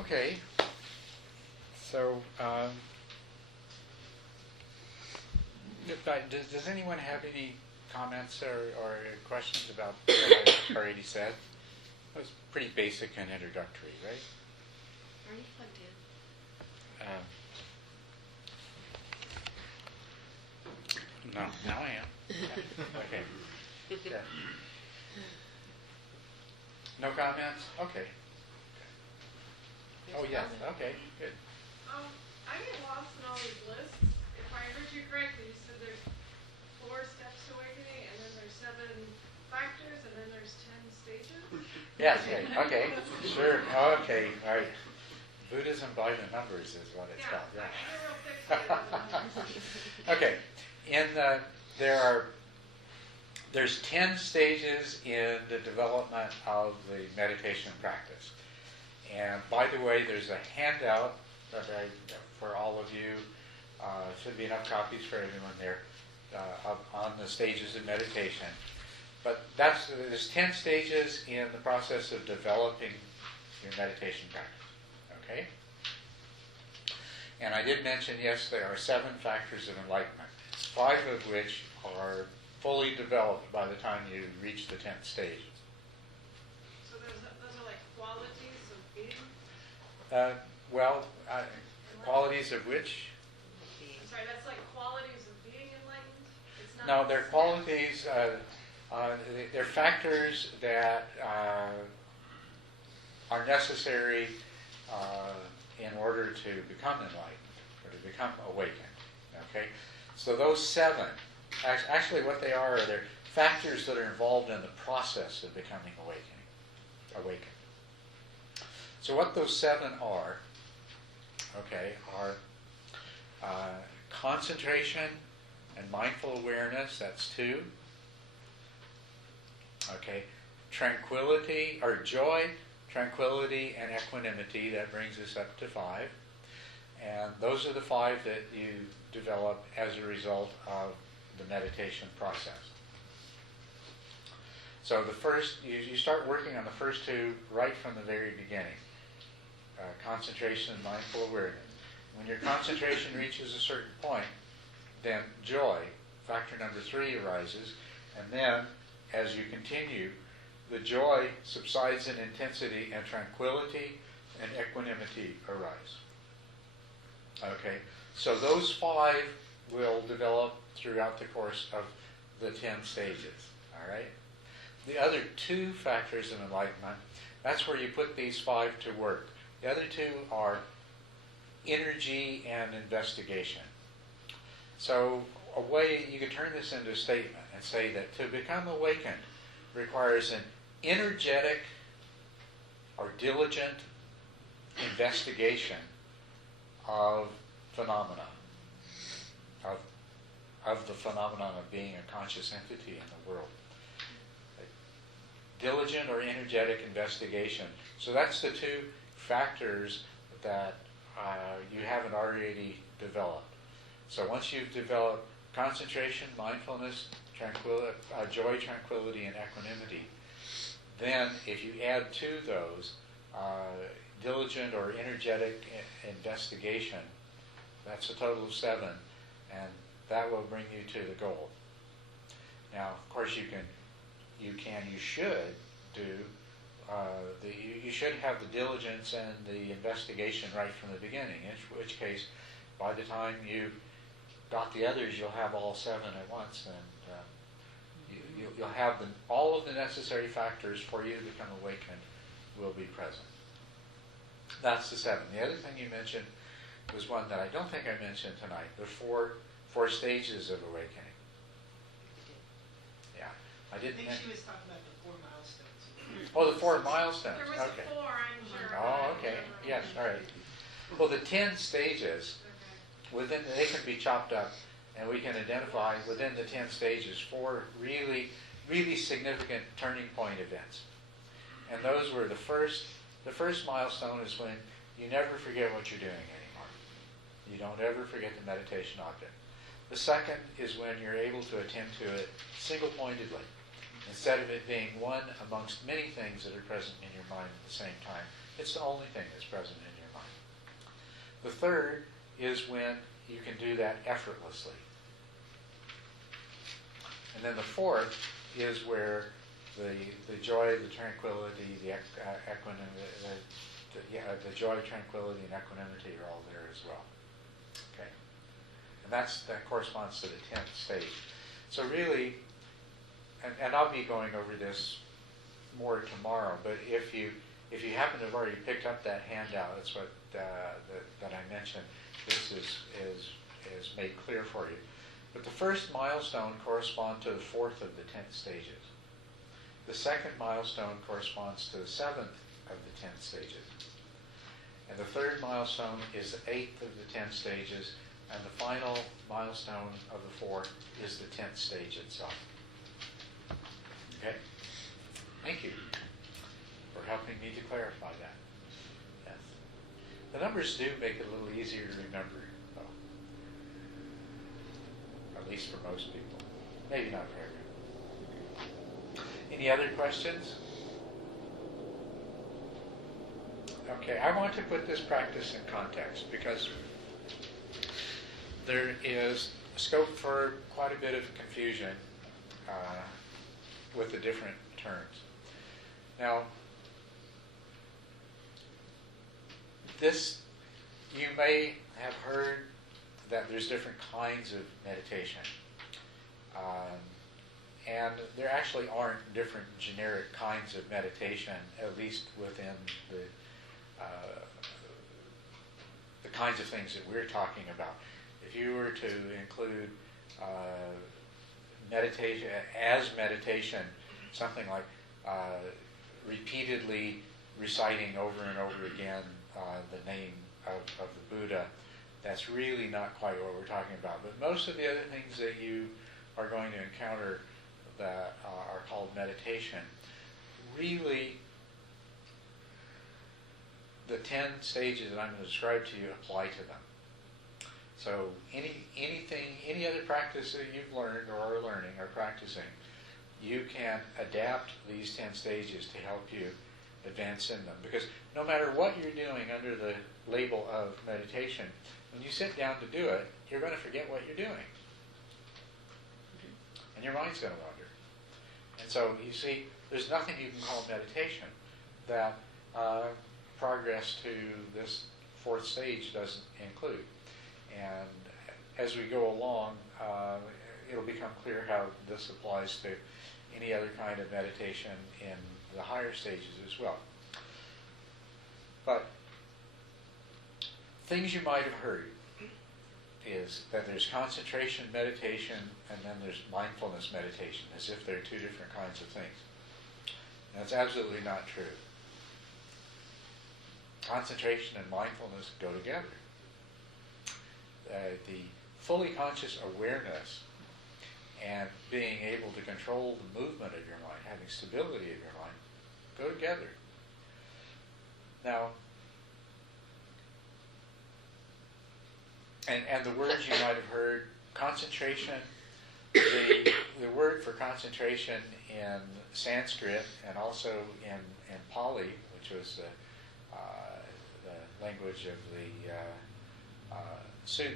Okay. So, does anyone have any comments or questions about what I already said? It was pretty basic and introductory, right? Are you plugged in? No, now I am. Yeah. Okay. Yeah. No comments? Okay. Oh, yes. Okay, good. I get lost in all these lists. If I heard you correctly, you said there's 4 steps to awakening, and then there's 7 factors, and then there's 10 stages? Yes, okay. Sure. Okay, all right. Buddhism by the numbers is what it's called. Yeah. I'm real fixated. Okay. There's 10 stages in the development of the meditation practice. And by the way, there's a handout for all of you. Should be enough copies for everyone there on the stages of meditation. But there's 10 stages in the process of developing your meditation practice. Okay? And I did mention, yes, there are 7 factors of enlightenment, 5 of which are fully developed by the time you reach the 10th stage. So those are like qualities of being? Qualities of which? I'm sorry, that's like qualities of being enlightened? It's not No, they're qualities, they're factors that are necessary in order to become enlightened, or to become awakened. Okay? So those 7, actually what they are they're factors that are involved in the process of becoming awakened. So what those 7 are, are concentration and mindful awareness, that's 2. Okay, tranquility, or joy, tranquility, and equanimity, that brings us up to 5. And those are the 5 that you develop as a result of the meditation process. So the first, you start working on the first 2 right from the very beginning. Concentration and mindful awareness. When your concentration reaches a certain point, then joy, factor number 3, arises, and then as you continue, the joy subsides in intensity, and tranquility and equanimity arise. Okay, so those 5 will develop throughout the course of the 10 stages. All right? The other 2 factors of enlightenment, that's where you put these 5 to work. The other 2 are energy and investigation. So a way you could turn this into a statement and say that to become awakened requires an energetic or diligent investigation of phenomena, of the phenomenon of being a conscious entity in the world. Diligent or energetic investigation. So that's the 2 factors that you haven't already developed. So once you've developed concentration, mindfulness, joy, tranquility, and equanimity, then if you add to those diligent or energetic investigation, that's a total of 7, and that will bring you to the goal. Now, of course, you should do you should have the diligence and the investigation right from the beginning, in which case, by the time you got the others, you'll have all 7 at once, and you'll have all of the necessary factors for you to become awakened will be present. That's the 7. The other thing you mentioned was one that I don't think I mentioned tonight, the 4 stages of awakening. Yeah, I didn't. I think she was talking about the 4 milestones. Oh, the 4 milestones. There was Okay. 4, I'm sure. Oh, okay. Yes, all right. Well, the 10 stages, they can be chopped up, and we can identify within the 10 stages 4 really, really significant turning point events. And those were the first milestone is when you never forget what you're doing anymore. You don't ever forget the meditation object. The second is when you're able to attend to it single-pointedly. Instead of it being one amongst many things that are present in your mind at the same time, It's the only thing that's present in your mind. The third is when you can do that effortlessly. And then the fourth is where the joy, the tranquility, the equanimity, the joy, tranquility, and equanimity are all there as well. Okay, and that corresponds to the 10th stage. So really, and I'll be going over this more tomorrow. But if you happen to have already picked up that handout, that's what that I mentioned. This is made clear for you. But the first milestone corresponds to the 4th of the 10th stages. The second milestone corresponds to the 7th of the 10 stages. And the third milestone is the 8th of the 10 stages, and the final milestone of the 4th is the 10th stage itself. Okay? Thank you for helping me to clarify that. Yes. The numbers do make it a little easier to remember, though. At least for most people. Maybe not for everyone. Any other questions? Okay, I want to put this practice in context because there is scope for quite a bit of confusion with the different terms. Now, you may have heard that there's different kinds of meditation. And there actually aren't different generic kinds of meditation, at least within the kinds of things that we're talking about. If you were to include meditation, something like repeatedly reciting over and over again the name of the Buddha, that's really not quite what we're talking about. But most of the other things that you are going to encounter that are called meditation, really the 10 stages that I'm going to describe to you apply to them. So any other practice that you've learned or are learning or practicing, you can adapt these 10 stages to help you advance in them. Because no matter what you're doing under the label of meditation, when you sit down to do it, you're going to forget what you're doing. And your mind's going to wander. And so, you see, there's nothing you can call meditation that progress to this 4th stage doesn't include. And as we go along, it'll become clear how this applies to any other kind of meditation in the higher stages as well. But things you might have heard is that there's concentration meditation and then there's mindfulness meditation, as if they're two different kinds of things. And that's absolutely not true. Concentration and mindfulness go together. The fully conscious awareness and being able to control the movement of your mind, having stability of your mind, go together. Now, and the words you might have heard, concentration, the word for concentration in Sanskrit and also in Pali, which was the language of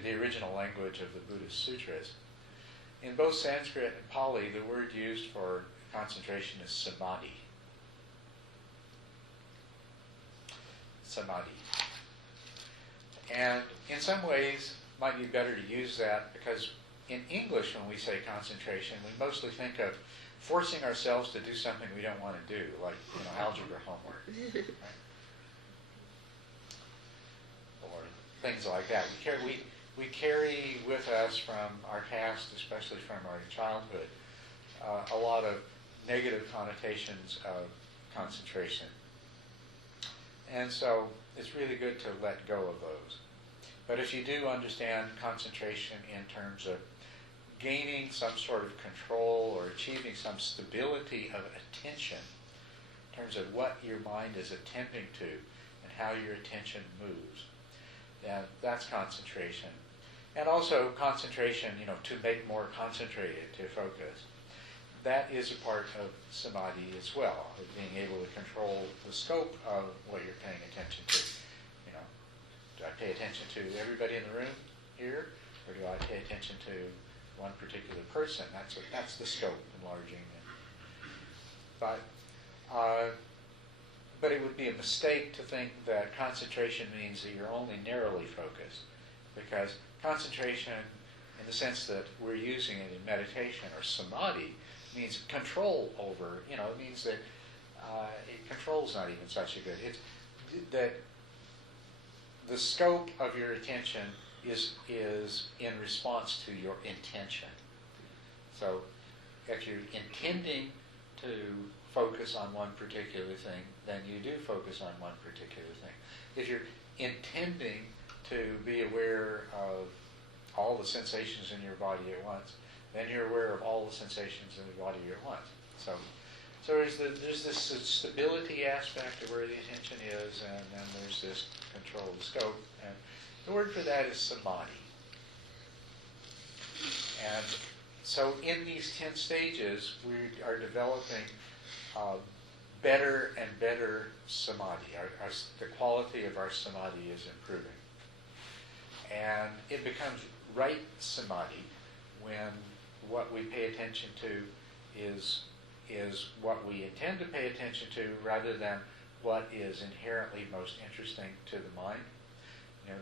the original language of the Buddhist sutras. In both Sanskrit and Pali, the word used for concentration is samadhi. Samadhi. And in some ways, it might be better to use that because in English, when we say concentration, we mostly think of forcing ourselves to do something we don't want to do, like algebra homework, right? Or things like that. We carry with us from our past, especially from our childhood, a lot of negative connotations of concentration. And so it's really good to let go of those. But if you do understand concentration in terms of gaining some sort of control or achieving some stability of attention, in terms of what your mind is attending to and how your attention moves, then that's concentration. And also concentration, to make more concentrated, to focus. that is a part of samadhi as well, of being able to control the scope of what you're paying attention to. You know, do I pay attention to everybody in the room here, or do I pay attention to one particular person? That's the scope enlarging. But it would be a mistake to think that concentration means that you're only narrowly focused, because concentration, in the sense that we're using it in meditation or samadhi, means control over. You know, it means that control's not even such a good. It's that the scope of your attention is in response to your intention. So, if you're intending to focus on one particular thing, then you do focus on one particular thing. If you're intending to be aware of all the sensations in your body at once, then you're aware of all the sensations in the body at once. So there's this stability aspect of where the attention is, and then there's this control of the scope. And the word for that is samadhi. And so in these 10 stages, we are developing better and better samadhi. The quality of our samadhi is improving. And it becomes right samadhi when what we pay attention to is what we intend to pay attention to, rather than what is inherently most interesting to the mind. You know,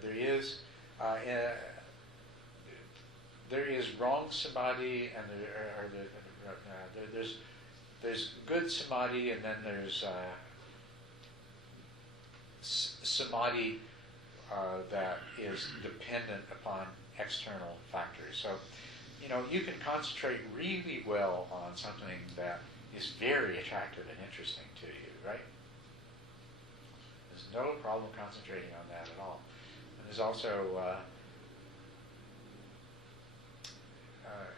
there is wrong samadhi, and there's good samadhi, and then there's samadhi that is dependent upon external factors. So, you know, you can concentrate really well on something that is very attractive and interesting to you, right? There's no problem concentrating on that at all. And there's also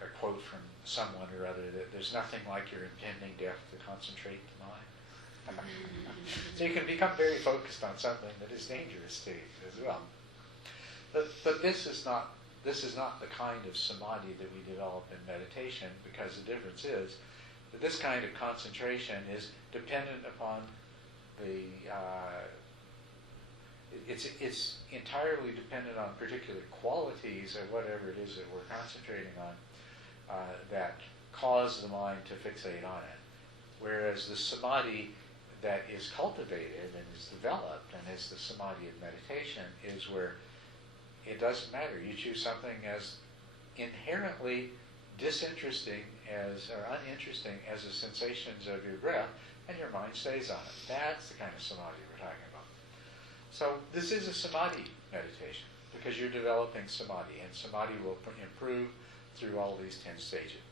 a quote from someone or other that there's nothing like your impending death to concentrate the mind. So you can become very focused on something that is dangerous to you as well. But this is not the kind of samadhi that we develop in meditation, because the difference is that this kind of concentration is dependent upon it's entirely dependent on particular qualities of whatever it is that we're concentrating on that cause the mind to fixate on it. Whereas the samadhi that is cultivated and is developed, and is the samadhi of meditation, is where it doesn't matter. You choose something as inherently disinteresting or uninteresting as the sensations of your breath, and your mind stays on it. That's the kind of samadhi we're talking about. So this is a samadhi meditation, because you're developing samadhi, and samadhi will improve through all these 10 stages.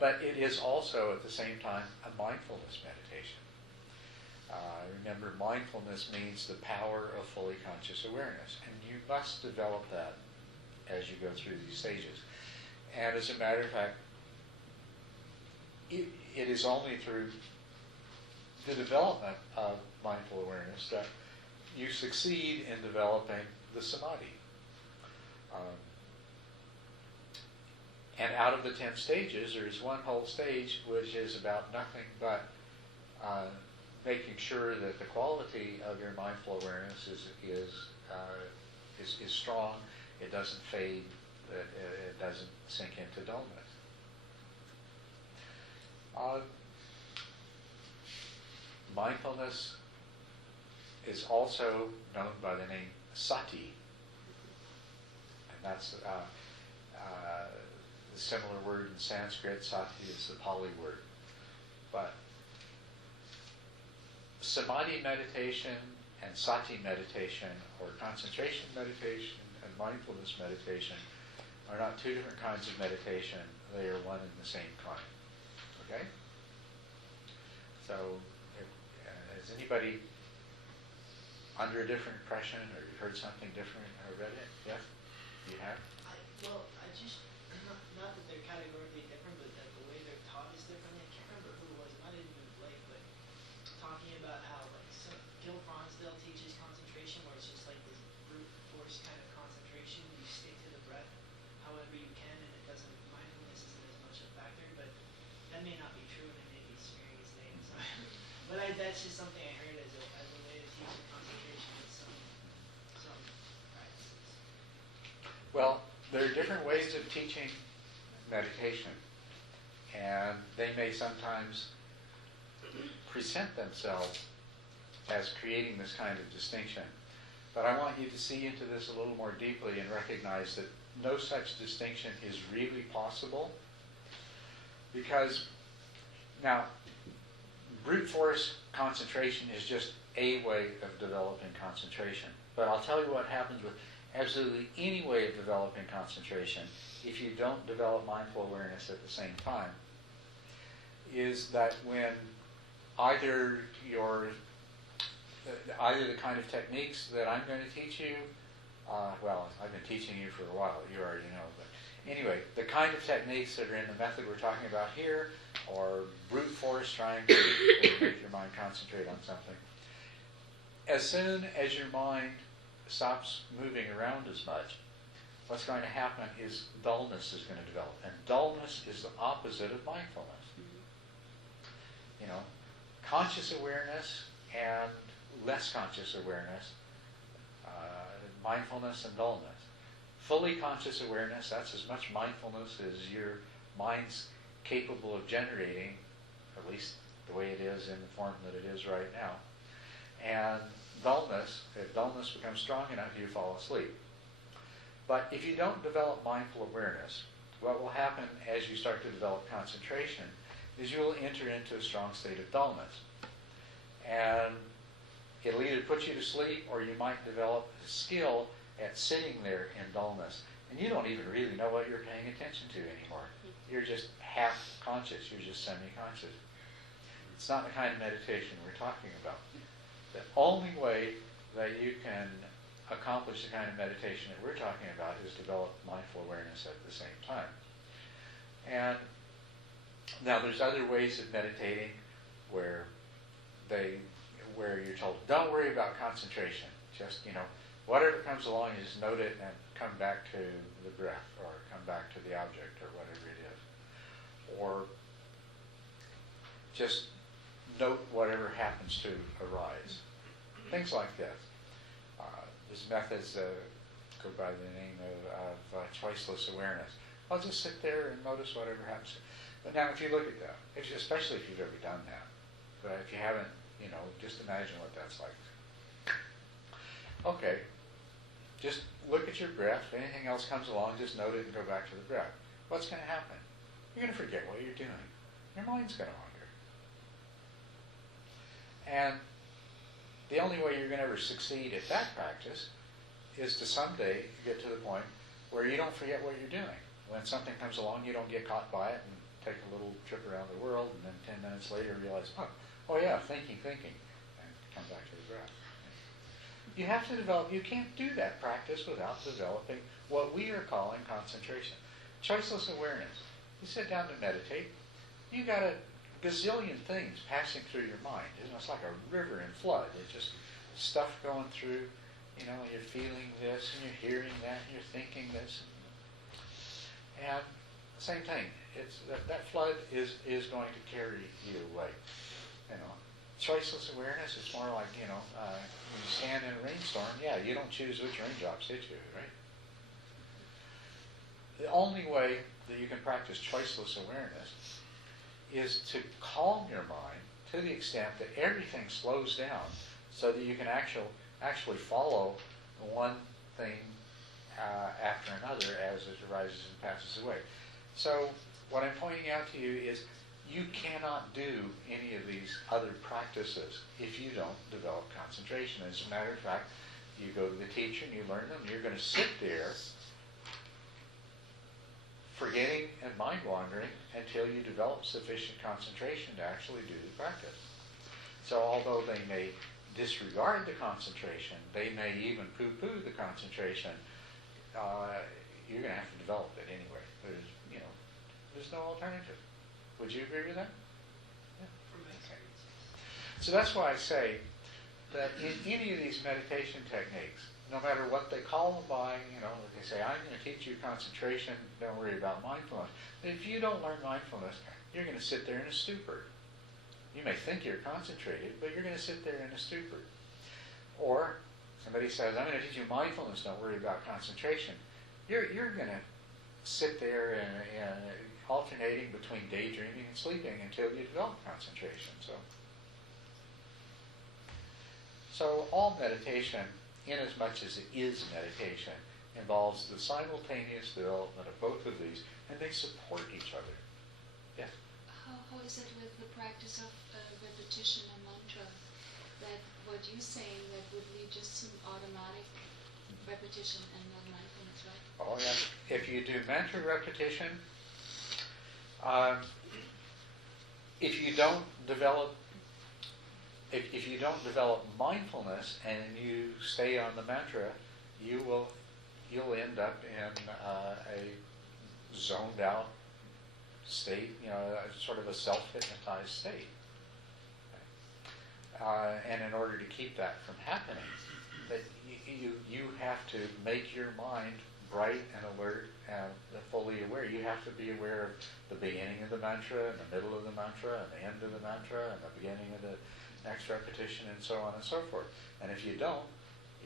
But it is also, at the same time, a mindfulness meditation. Remember, mindfulness means the power of fully conscious awareness, and you must develop that as you go through these stages. And as a matter of fact, it is only through the development of mindful awareness that you succeed in developing the samadhi. And out of the 10 stages, there is one whole stage which is about nothing but making sure that the quality of your mindful awareness is strong. It doesn't fade. It doesn't sink into dullness. Mindfulness is also known by the name sati, and that's the similar word in Sanskrit. Sati is the Pali word. But samadhi meditation and sati meditation, or concentration meditation and mindfulness meditation, are not two different kinds of meditation. They are one and the same kind. Okay? So, is anybody under a different impression, or you heard something different, or read it? Yes? You have? Not that they're categorically different, but that the way they're taught is different. I can't remember who it was. It might have been Blake, but talking about how Gil Fronsdale teaches concentration, where it's just like this brute force kind of concentration. You stick to the breath however you can, and it doesn't. Mindfulness isn't as much of Well, there are different ways of teaching meditation, and they may sometimes present themselves as creating this kind of distinction. But I want you to see into this a little more deeply and recognize that no such distinction is really possible, because now brute force concentration is just a way of developing concentration. But I'll tell you what happens with absolutely any way of developing concentration if you don't develop mindful awareness at the same time, is that when either the kind of techniques that I'm going to teach you, well, I've been teaching you for a while, you already know, but anyway, the kind of techniques that are in the method we're talking about here, or brute force trying to make your mind concentrate on something, as soon as your mind stops moving around as much, what's going to happen is dullness is going to develop. And dullness is the opposite of mindfulness. You know, conscious awareness and less conscious awareness, mindfulness and dullness. Fully conscious awareness, that's as much mindfulness as your mind's capable of generating, at least the way it is in the form that it is right now. And dullness, if dullness becomes strong enough, you fall asleep. But if you don't develop mindful awareness, what will happen as you start to develop concentration is you will enter into a strong state of dullness. And it'll either put you to sleep, or you might develop a skill at sitting there in dullness. And you don't even really know what you're paying attention to anymore. You're just half conscious, you're just semi-conscious. It's not the kind of meditation we're talking about. The only way that you can accomplish the kind of meditation that we're talking about is develop mindful awareness at the same time. And now there's other ways of meditating where you're told, don't worry about concentration. Just, whatever comes along, you just note it and come back to the breath, or come back to the object, or whatever it is. Or just note whatever happens to arise. Things like this. These methods go by the name of choiceless awareness. I'll just sit there and notice whatever happens. But now if you look at that, especially if you've ever done that, but if you haven't, just imagine what that's like. Okay, just look at your breath. If anything else comes along, just note it and go back to the breath. What's going to happen? You're going to forget what you're doing. Your mind's going to wander. And the only way you're going to ever succeed at that practice is to someday get to the point where you don't forget what you're doing. When something comes along, you don't get caught by it and take a little trip around the world, and then 10 minutes later realize, oh yeah, thinking, and come back to the breath. You have to develop, you can't do that practice without developing what we are calling concentration. Choiceless awareness. You sit down to meditate, you got a gazillion things passing through your mind. It's like a river in flood. It's just stuff going through, you're feeling this, and you're hearing that, and you're thinking this. And same thing. It's that flood is going to carry you away. Choiceless awareness, it's more like, when you stand in a rainstorm, you don't choose which raindrops hit you, right? The only way that you can practice choiceless awareness is to calm your mind to the extent that everything slows down so that you can actually follow one thing after another as it arises and passes away. So what I'm pointing out to you is you cannot do any of these other practices if you don't develop concentration. As a matter of fact, you go to the teacher and you learn them, you're going to sit there forgetting and mind wandering until you develop sufficient concentration to actually do the practice. So although they may disregard the concentration, they may even poo-poo the concentration, you're going to have to develop it anyway. There's no alternative. Would you agree with that? Yeah. From my experience. So that's why I say that in any of these meditation techniques, no matter what they call them by, they say, I'm going to teach you concentration, don't worry about mindfulness. But if you don't learn mindfulness, you're going to sit there in a stupor. You may think you're concentrated, but you're going to sit there in a stupor. Or somebody says, I'm going to teach you mindfulness, don't worry about concentration. you're going to sit there and alternating between daydreaming and sleeping until you develop concentration. So all meditation, in as much as it is meditation, involves the simultaneous development of both of these, and they support each other. Yes? How is it with the practice of repetition and mantra? That what you're saying that would lead just to automatic repetition and not mindfulness, right? Oh yeah. If you do mantra repetition, if you don't develop mindfulness and you stay on the mantra, you'll end up in a zoned out state, sort of a self-hypnotized state. And in order to keep that from happening, that you have to make your mind bright and alert and fully aware. You have to be aware of the beginning of the mantra and the middle of the mantra and the end of the mantra and the beginning of the next repetition and so on and so forth. And if you don't,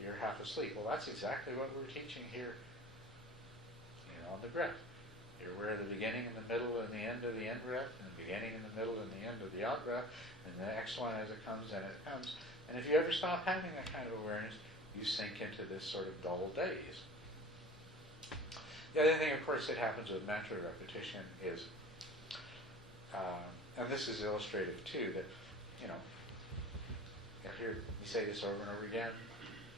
you're half asleep. Well, that's exactly what we're teaching here, on the breath. You're aware of the beginning and the middle and the end of the in breath, and the beginning and the middle and the end of the out breath, and the next one as it comes and it comes. And if you ever stop having that kind of awareness, you sink into this sort of dull daze. The other thing, of course, that happens with mantra repetition is, and this is illustrative too, that, you hear me say this over and over again,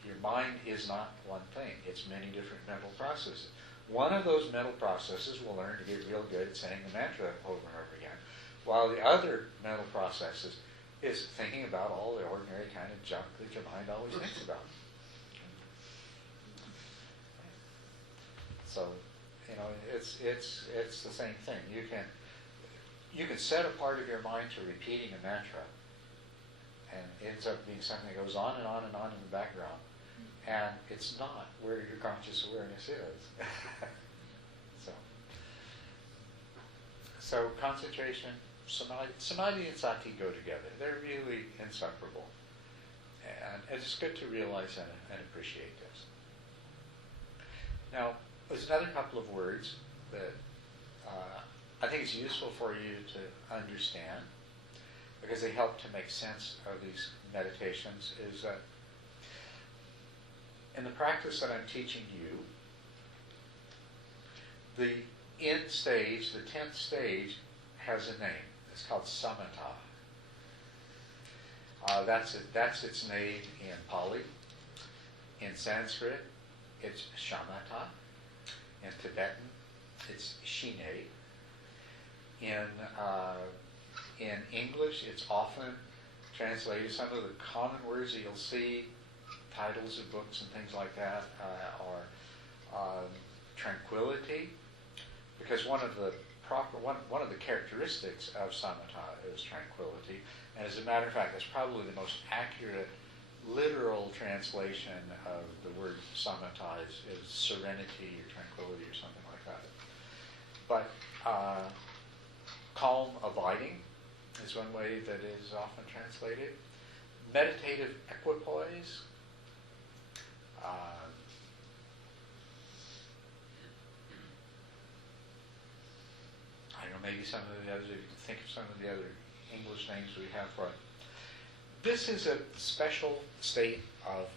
your mind is not one thing. It's many different mental processes. One of those mental processes will learn to get real good at saying the mantra over and over again, while the other mental processes is thinking about all the ordinary kind of junk that your mind always thinks about. So, it's the same thing. You can set a part of your mind to repeating a mantra, and it ends up being something that goes on and on and on in the background, and it's not where your conscious awareness is. So concentration, samadhi and sati go together. They're really inseparable, and it's good to realize and appreciate this. Now, there's another couple of words that I think it's useful for you to understand, because they help to make sense of these meditations, is that in the practice that I'm teaching you, the end stage, the 10th stage, has a name. It's called samatha. That's its name in Pali. In Sanskrit, it's shamatha. In Tibetan, it's shine. In English, it's often translated. Some of the common words that you'll see, titles of books and things like that, are tranquility, because one of the characteristics of samatha is tranquility. And as a matter of fact, that's probably the most accurate literal translation of the word samatha is serenity or tranquility or something like that. But calm abiding is one way that is often translated. Meditative equipoise. I don't know, maybe some of the others, if you can think of some of the other English names we have for it. This is a special state of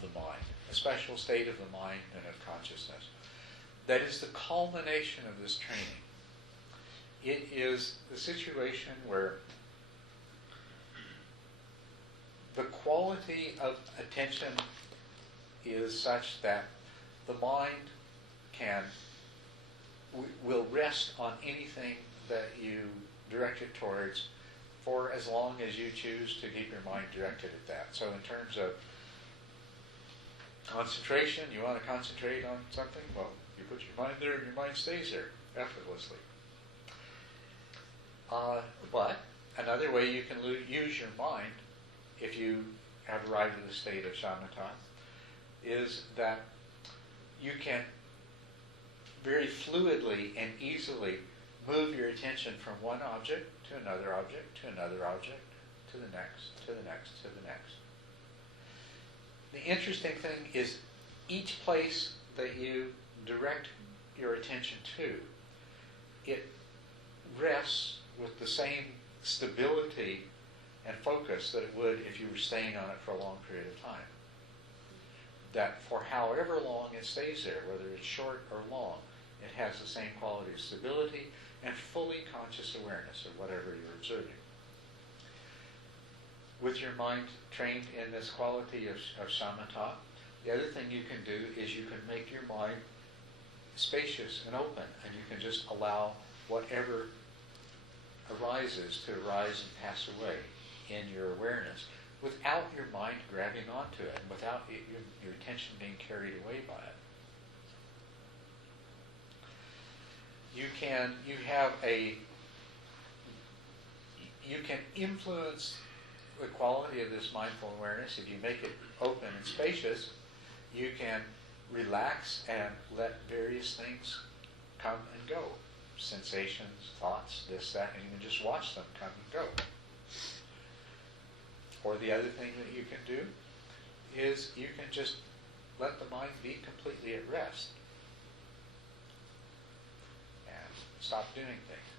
the mind, a special state of the mind and of consciousness. That is the culmination of this training. It is the situation where the quality of attention is such that the mind will rest on anything that you direct it towards for as long as you choose to keep your mind directed at that. So in terms of concentration, you want to concentrate on something, well, you put your mind there and your mind stays there effortlessly. But another way you can use your mind, if you have arrived at the state of shamatha, is that you can very fluidly and easily move your attention from one object to another object, to another object, to the next, to the next, to the next. The interesting thing is each place that you direct your attention to, it rests with the same stability and focus that it would if you were staying on it for a long period of time. That for however long it stays there, whether it's short or long, it has the same quality of stability and fully conscious awareness of whatever you're observing. With your mind trained in this quality of shamatha, the other thing you can do is you can make your mind spacious and open, and you can just allow whatever arises to arise and pass away in your awareness without your mind grabbing onto it and without your attention being carried away by it. You can influence the quality of this mindful awareness. If you make it open and spacious, you can relax and let various things come and go. Sensations, thoughts, this, that, and you can just watch them come and go. Or the other thing that you can do is you can just let the mind be completely at rest and stop doing things.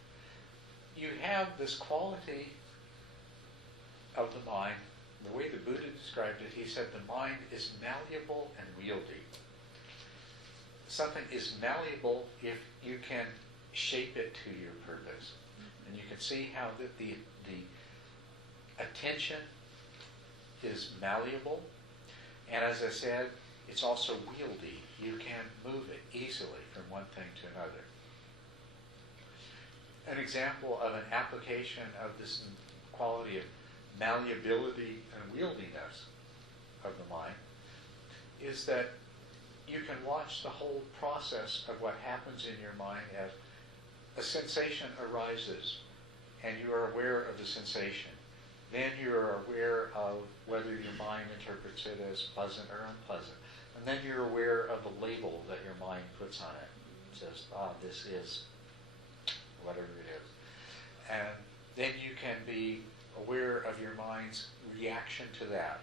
You have this quality of the mind, the way the Buddha described it, he said the mind is malleable and wieldy. Something is malleable if you can shape it to your purpose. And you can see how the attention is malleable. And as I said, it's also wieldy. You can move it easily from one thing to another. An example of an application of this quality of malleability and wieldiness of the mind is that you can watch the whole process of what happens in your mind as a sensation arises and you are aware of the sensation. Then you are aware of whether your mind interprets it as pleasant or unpleasant. And then you're aware of the label that your mind puts on it. It says, this is whatever it is. And then you can be aware of your mind's reaction to that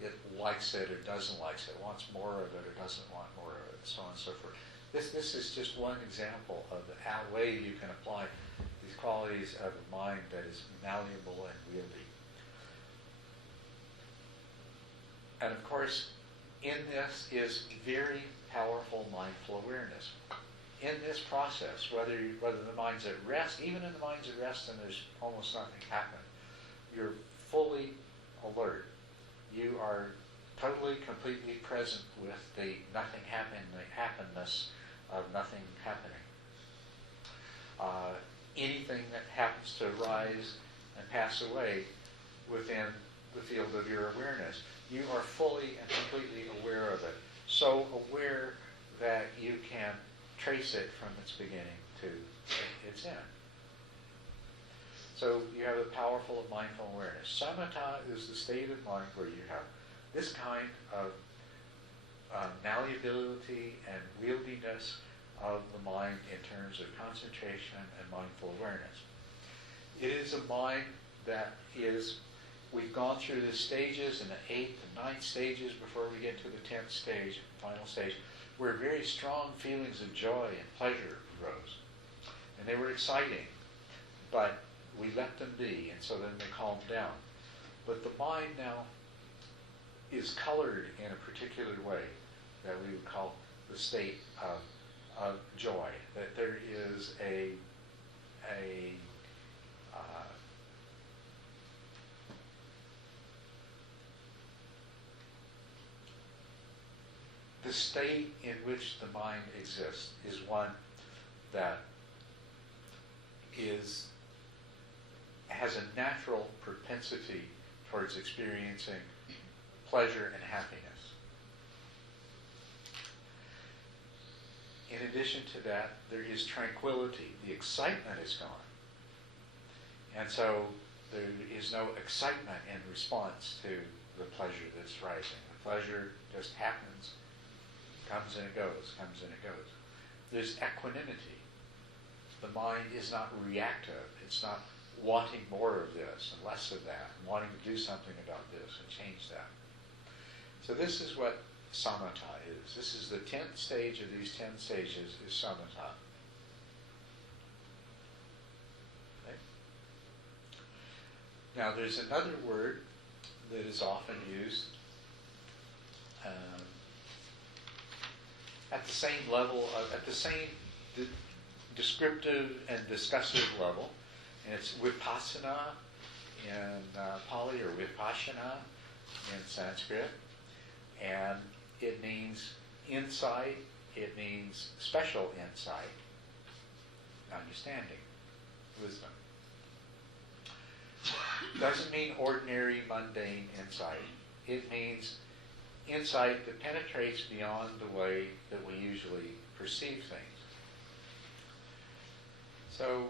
it likes it or doesn't like it, wants more of it or doesn't want more of it, so on and so forth. This is just one example of the way you can apply these qualities of a mind that is malleable and wieldy. And of course, in this is very powerful mindful awareness. In this process, whether the mind's at rest, even in the mind's at rest and there's almost nothing happening, you're fully alert. You are totally, completely present with the nothing happening, the happenness of nothing happening. Anything that happens to arise and pass away within the field of your awareness, you are fully and completely aware of it. So aware that you can trace it from its beginning to its end. So you have a powerful mindful awareness. Samatha is the state of mind where you have this kind of malleability and wieldiness of the mind in terms of concentration and mindful awareness. It is a mind that is, we've gone through the stages in the 8th and 9th stages before we get to the 10th stage, final stage, where very strong feelings of joy and pleasure arose. And they were exciting, but we let them be, and so then they calmed down. But the mind now is colored in a particular way that we would call the state of joy. That there is the state in which the mind exists is one that has a natural propensity towards experiencing pleasure and happiness. In addition to that, there is tranquility. The excitement is gone. And so there is no excitement in response to the pleasure that's rising. The pleasure just happens, comes and it goes, comes and it goes. There's equanimity. The mind is not reactive. It's not wanting more of this and less of that, and wanting to do something about this and change that. So this is what samatha is. This is the 10th stage of these 10 stages is samatha. Okay? Now there's another word that is often used at the same level, at the same descriptive and discussive level, and it's vipassana in Pali, or vipassana in Sanskrit, and it means insight, it means special insight, understanding, wisdom. Doesn't mean ordinary, mundane insight. It means insight that penetrates beyond the way that we usually perceive things. So,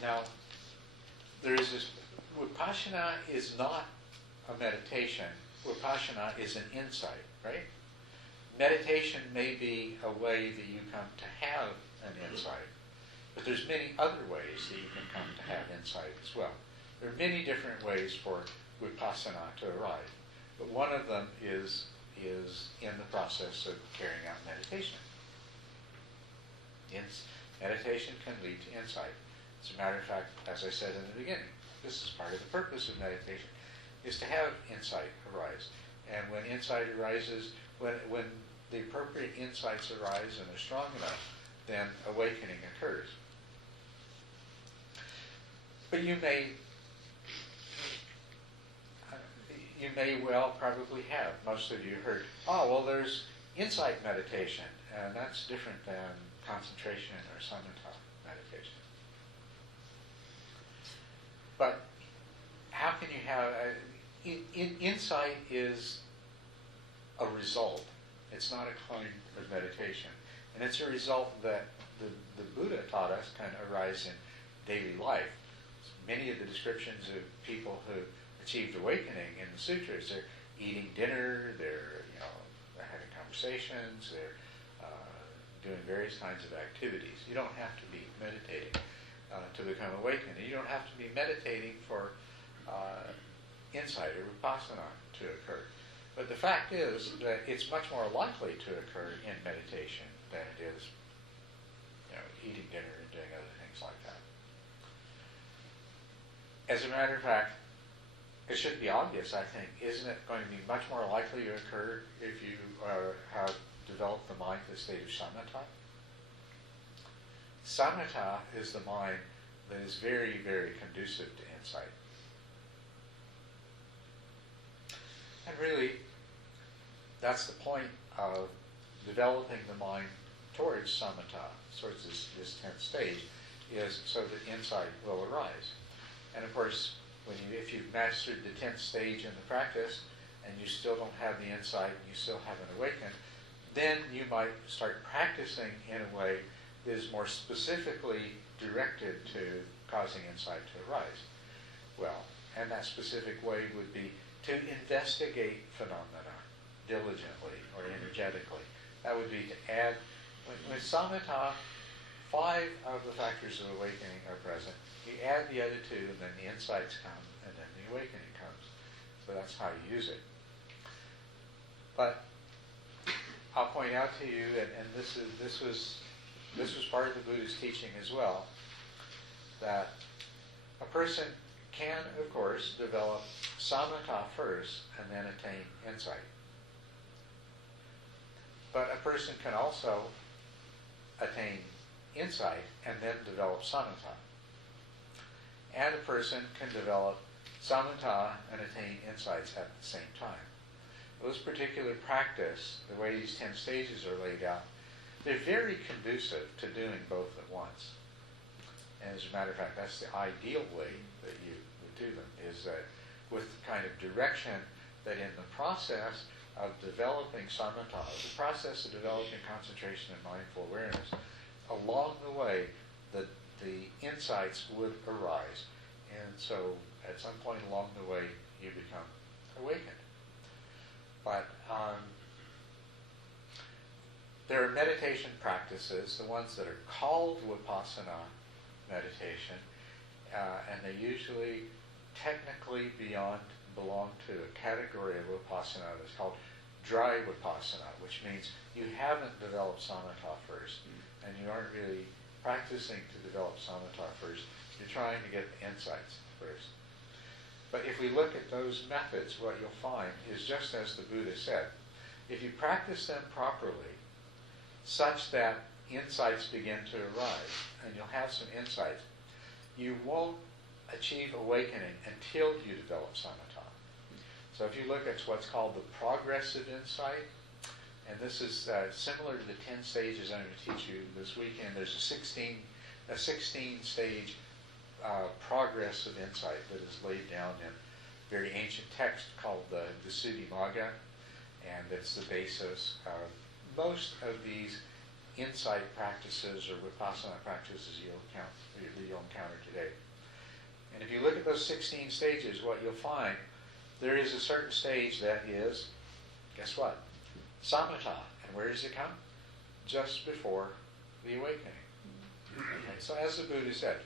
now, there is this, vipassana is not a meditation. Vipassana is an insight, right? Meditation may be a way that you come to have an insight, but there's many other ways that you can come to have insight as well. There are many different ways for vipassana to arise, but one of them is in the process of carrying out meditation. Meditation can lead to insight. As a matter of fact, as I said in the beginning, this is part of the purpose of meditation, is to have insight arise. And when insight arises, when the appropriate insights arise and are strong enough, then awakening occurs. But you may well probably have, most of you heard, oh, well, there's insight meditation, and that's different than concentration or samatha meditation. But how can you have, insight is a result. It's not a kind of meditation. And it's a result that the Buddha taught us can arise in daily life. Many of the descriptions of people who achieved awakening in the sutras, they're eating dinner, they're having conversations, they're doing various kinds of activities. You don't have to be meditating to become awakened. You don't have to be meditating for insight or vipassana to occur. But the fact is that it's much more likely to occur in meditation than it is eating dinner and doing other things like that. As a matter of fact, it should be obvious, I think. Isn't it going to be much more likely to occur if you have developed the mind to the state of samatha? Samatha is the mind that is very, very conducive to insight. And really, that's the point of developing the mind towards samatha, towards this 10th stage, is so that insight will arise. And of course, if you've mastered the 10th stage in the practice, and you still don't have the insight, and you still haven't awakened, then you might start practicing in a way that is more specifically directed to causing insight to arise. Well, and that specific way would be to investigate phenomena diligently or energetically. That would be to add, when samatha, 5 of the factors of awakening are present. You add the other 2, and then the insights come, and then the awakening comes. So that's how you use it. But I'll point out to you, and this was part of the Buddha's teaching as well, that a person can, of course, develop samatha first and then attain insight. But a person can also attain insight and then develop samatha. And a person can develop samatha and attain insights at the same time. Those particular practice, the way these 10 stages are laid out, they're very conducive to doing both at once. And as a matter of fact, that's the ideal way that you would do them, is that with the kind of direction that in the process of developing samatha, the process of developing concentration and mindful awareness, along the way, the insights would arise. And so at some point along the way, you become awakened. But there are meditation practices, the ones that are called vipassana meditation, and they're usually technically beyond belong to a category of vipassana that's called dry vipassana, which means you haven't developed samatha first, and you aren't really practicing to develop samatha first. You're trying to get insights first. But if we look at those methods, what you'll find is just as the Buddha said, if you practice them properly, such that insights begin to arise, and you'll have some insights, you won't achieve awakening until you develop samatha. So if you look at what's called the progressive insight, and this is similar to the 10 stages I'm going to teach you this weekend. There's a 16-stage progressive insight that is laid down in a very ancient text called the Visuddhimagga, and it's the basis of most of these insight practices or vipassana practices you'll encounter today. And if you look at those 16 stages, what you'll find, there is a certain stage that is, guess what? Samatha. And where does it come? Just before the awakening. Okay, so as the Buddha said,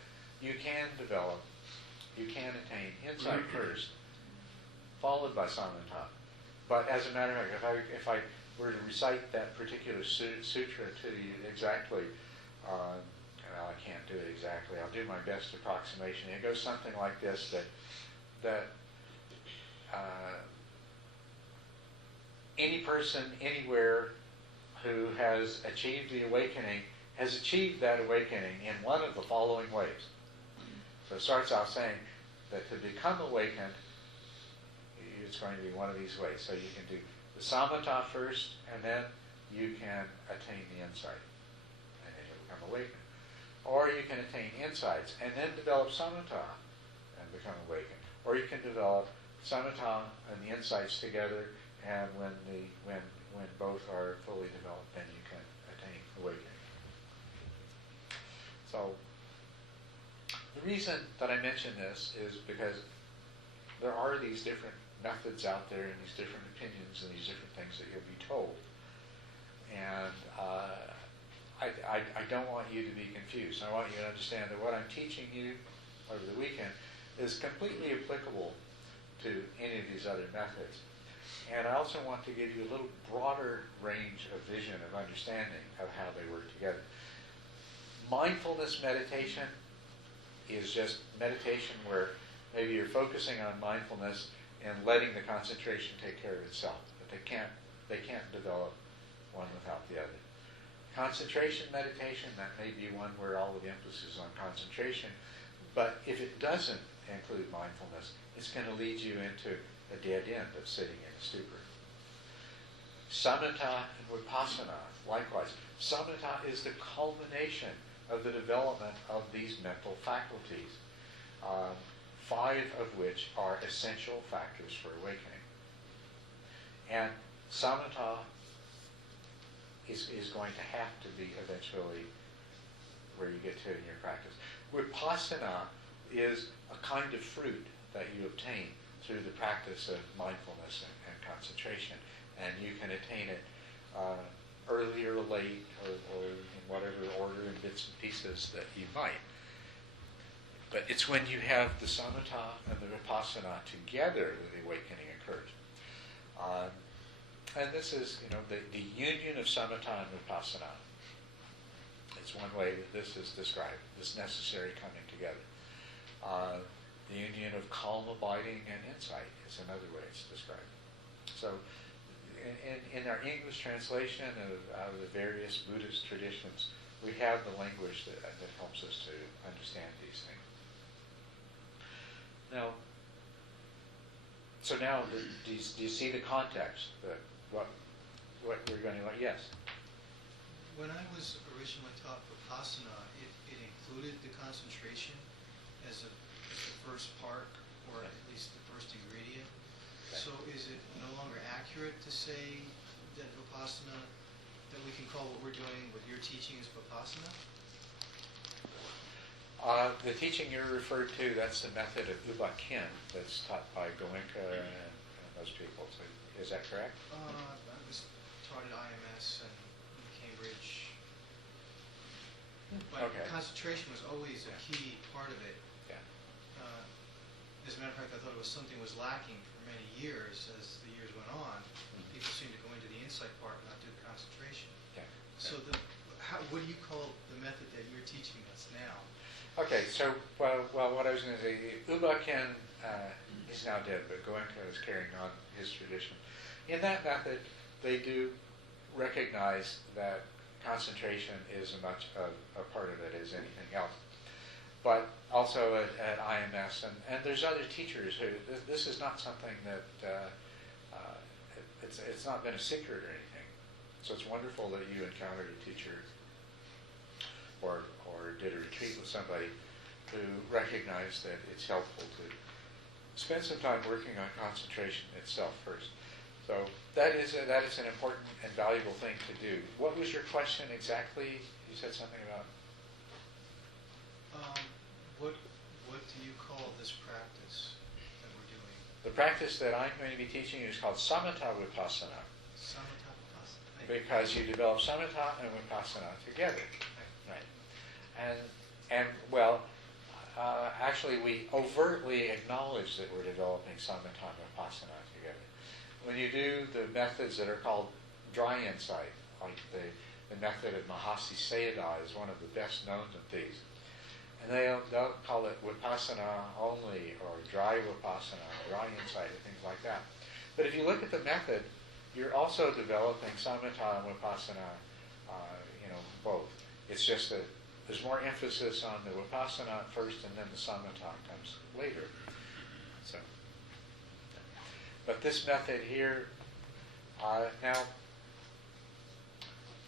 you can attain insight first, followed by samatha. But as a matter of fact, if I were to recite that particular sutra to you exactly, well, I can't do it exactly. I'll do my best approximation. It goes something like this: that any person anywhere who has achieved the awakening has achieved that awakening in one of the following ways. So it starts out saying that to become awakened, it's going to be one of these ways. So you can do the samatha first, and then you can attain the insight, and then you'll become awakened. Or you can attain insights and then develop samatha and become awakened. Or you can develop samatha and the insights together, and when both are fully developed, then you can attain awakening. So the reason that I mention this is because there are these different methods out there and these different opinions and these different things that you'll be told. And I don't want you to be confused. I want you to understand that what I'm teaching you over the weekend is completely applicable to any of these other methods. And I also want to give you a little broader range of vision of understanding of how they work together. Mindfulness meditation is just meditation where maybe you're focusing on mindfulness and letting the concentration take care of itself. But they can't develop one without the other. Concentration meditation, that may be one where all of the emphasis is on concentration, but if it doesn't include mindfulness, it's going to lead you into a dead end of sitting in a stupor. Samatha and vipassana, likewise. Samatha is the culmination of the development of these mental faculties, 5 of which are essential factors for awakening. And samatha is going to have to be eventually where you get to in your practice. Vipassana is a kind of fruit that you obtain through the practice of mindfulness and concentration. And you can attain it early or late, or in whatever order and bits and pieces that you might. But it's when you have the samatha and the vipassana together that the awakening occurs. And this is, the union of samatha and vipassana. It's one way that this is described, this necessary coming together. The union of calm abiding and insight is another way it's described. So in our English translation of the various Buddhist traditions, we have the language that helps us to understand these things. Now, do you see the context? What we're going to, yes? When I was originally taught Vipassana, it included the concentration as the first part, or at least the first ingredient. Okay. So is it no longer accurate to say that Vipassana, that we can call what we're doing, what you're teaching is Vipassana? The teaching you're referred to, that's the method of Ubakin that's taught by Goenka and those people. So is that correct? I was taught at IMS and Cambridge. But okay. Concentration was always a key part of it. Yeah. As As a matter of fact, I thought it was something was lacking for many years. As the years went on, people seemed to go into the insight part, not do the concentration. Yeah. So what do you call the method that you're teaching us now? Okay, so, well, what I was going to say, Uba-ken, he's now dead, but Goenka is carrying on his tradition. In that method, they do recognize that concentration is as much a part of it as anything else. But also at IMS, and there's other teachers who, this is not something that, it's not been a secret or anything. So it's wonderful that you encountered a teacher or did a retreat with somebody who recognized that it's helpful to spend some time working on concentration itself first. So that is an important and valuable thing to do. What was your question exactly? You said something about... What do you call this practice that we're doing? The practice that I'm going to be teaching you is called Samatha Vipassana, Samatha Vipassana. because you develop Samatha and Vipassana together. Right. And well, actually we overtly acknowledge that we're developing Samatha and Vipassana together. When you do the methods that are called dry insight, like the method of Mahasi Sayadaw is one of the best known of these. And they'll call it Vipassana only, or dry Vipassana, dry insight, and things like that. But if you look at the method, you're also developing Samatha and Vipassana, both. It's just that there's more emphasis on the Vipassana first, and then the Samatha comes later. So, but this method here, now,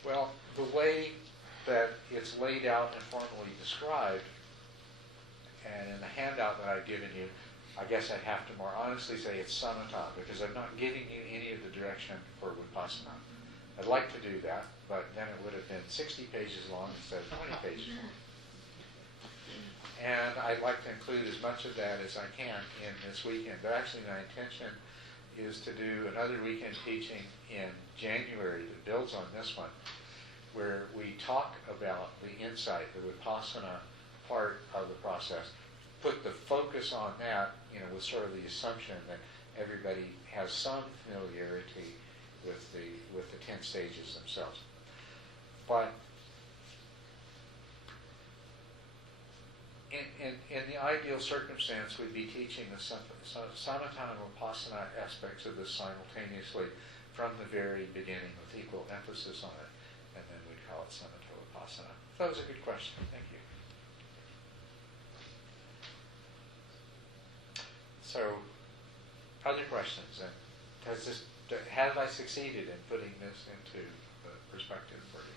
well, the way that it's laid out and formally described, and in the handout that I've given you, I guess I'd have to more honestly say it's Samatha, because I'm not giving you any of the direction for Vipassana. I'd like to do that, but then it would have been 60 pages long instead of 20 pages long. And I'd like to include as much of that as I can in this weekend. But actually my intention is to do another weekend teaching in January that builds on this one, where we talk about the insight, the Vipassana part of the process, put the focus on that, with sort of the assumption that everybody has some familiarity with the 10 stages themselves. But in the ideal circumstance, we'd be teaching the Samatha and Vipassana aspects of this simultaneously from the very beginning with equal emphasis on it, and then we'd call it Samatha Vipassana. That was a good question. Thank you. So, other questions? And have I succeeded in putting this into perspective for you?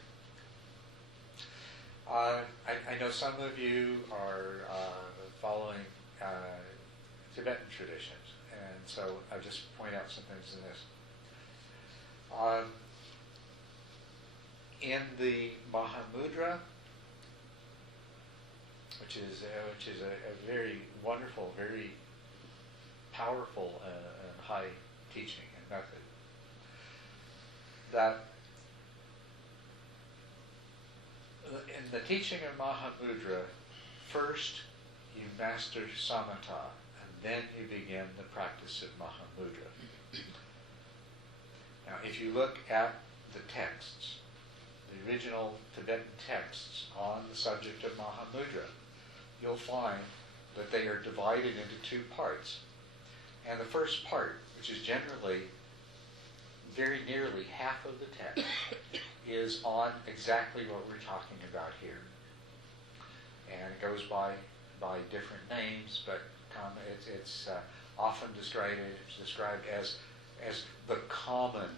I know some of you are following Tibetan traditions, and so I'll just point out some things in this. In the Mahamudra, which is a very wonderful, very powerful and high teaching and method, that in the teaching of Mahamudra, first you master Samatha, and then you begin the practice of Mahamudra. Now, if you look at the texts, the original Tibetan texts on the subject of Mahamudra, you'll find that they are divided into two parts. And the first part, which is generally very nearly half of the text, is on exactly what we're talking about here. And it goes by different names, but it's often described as the common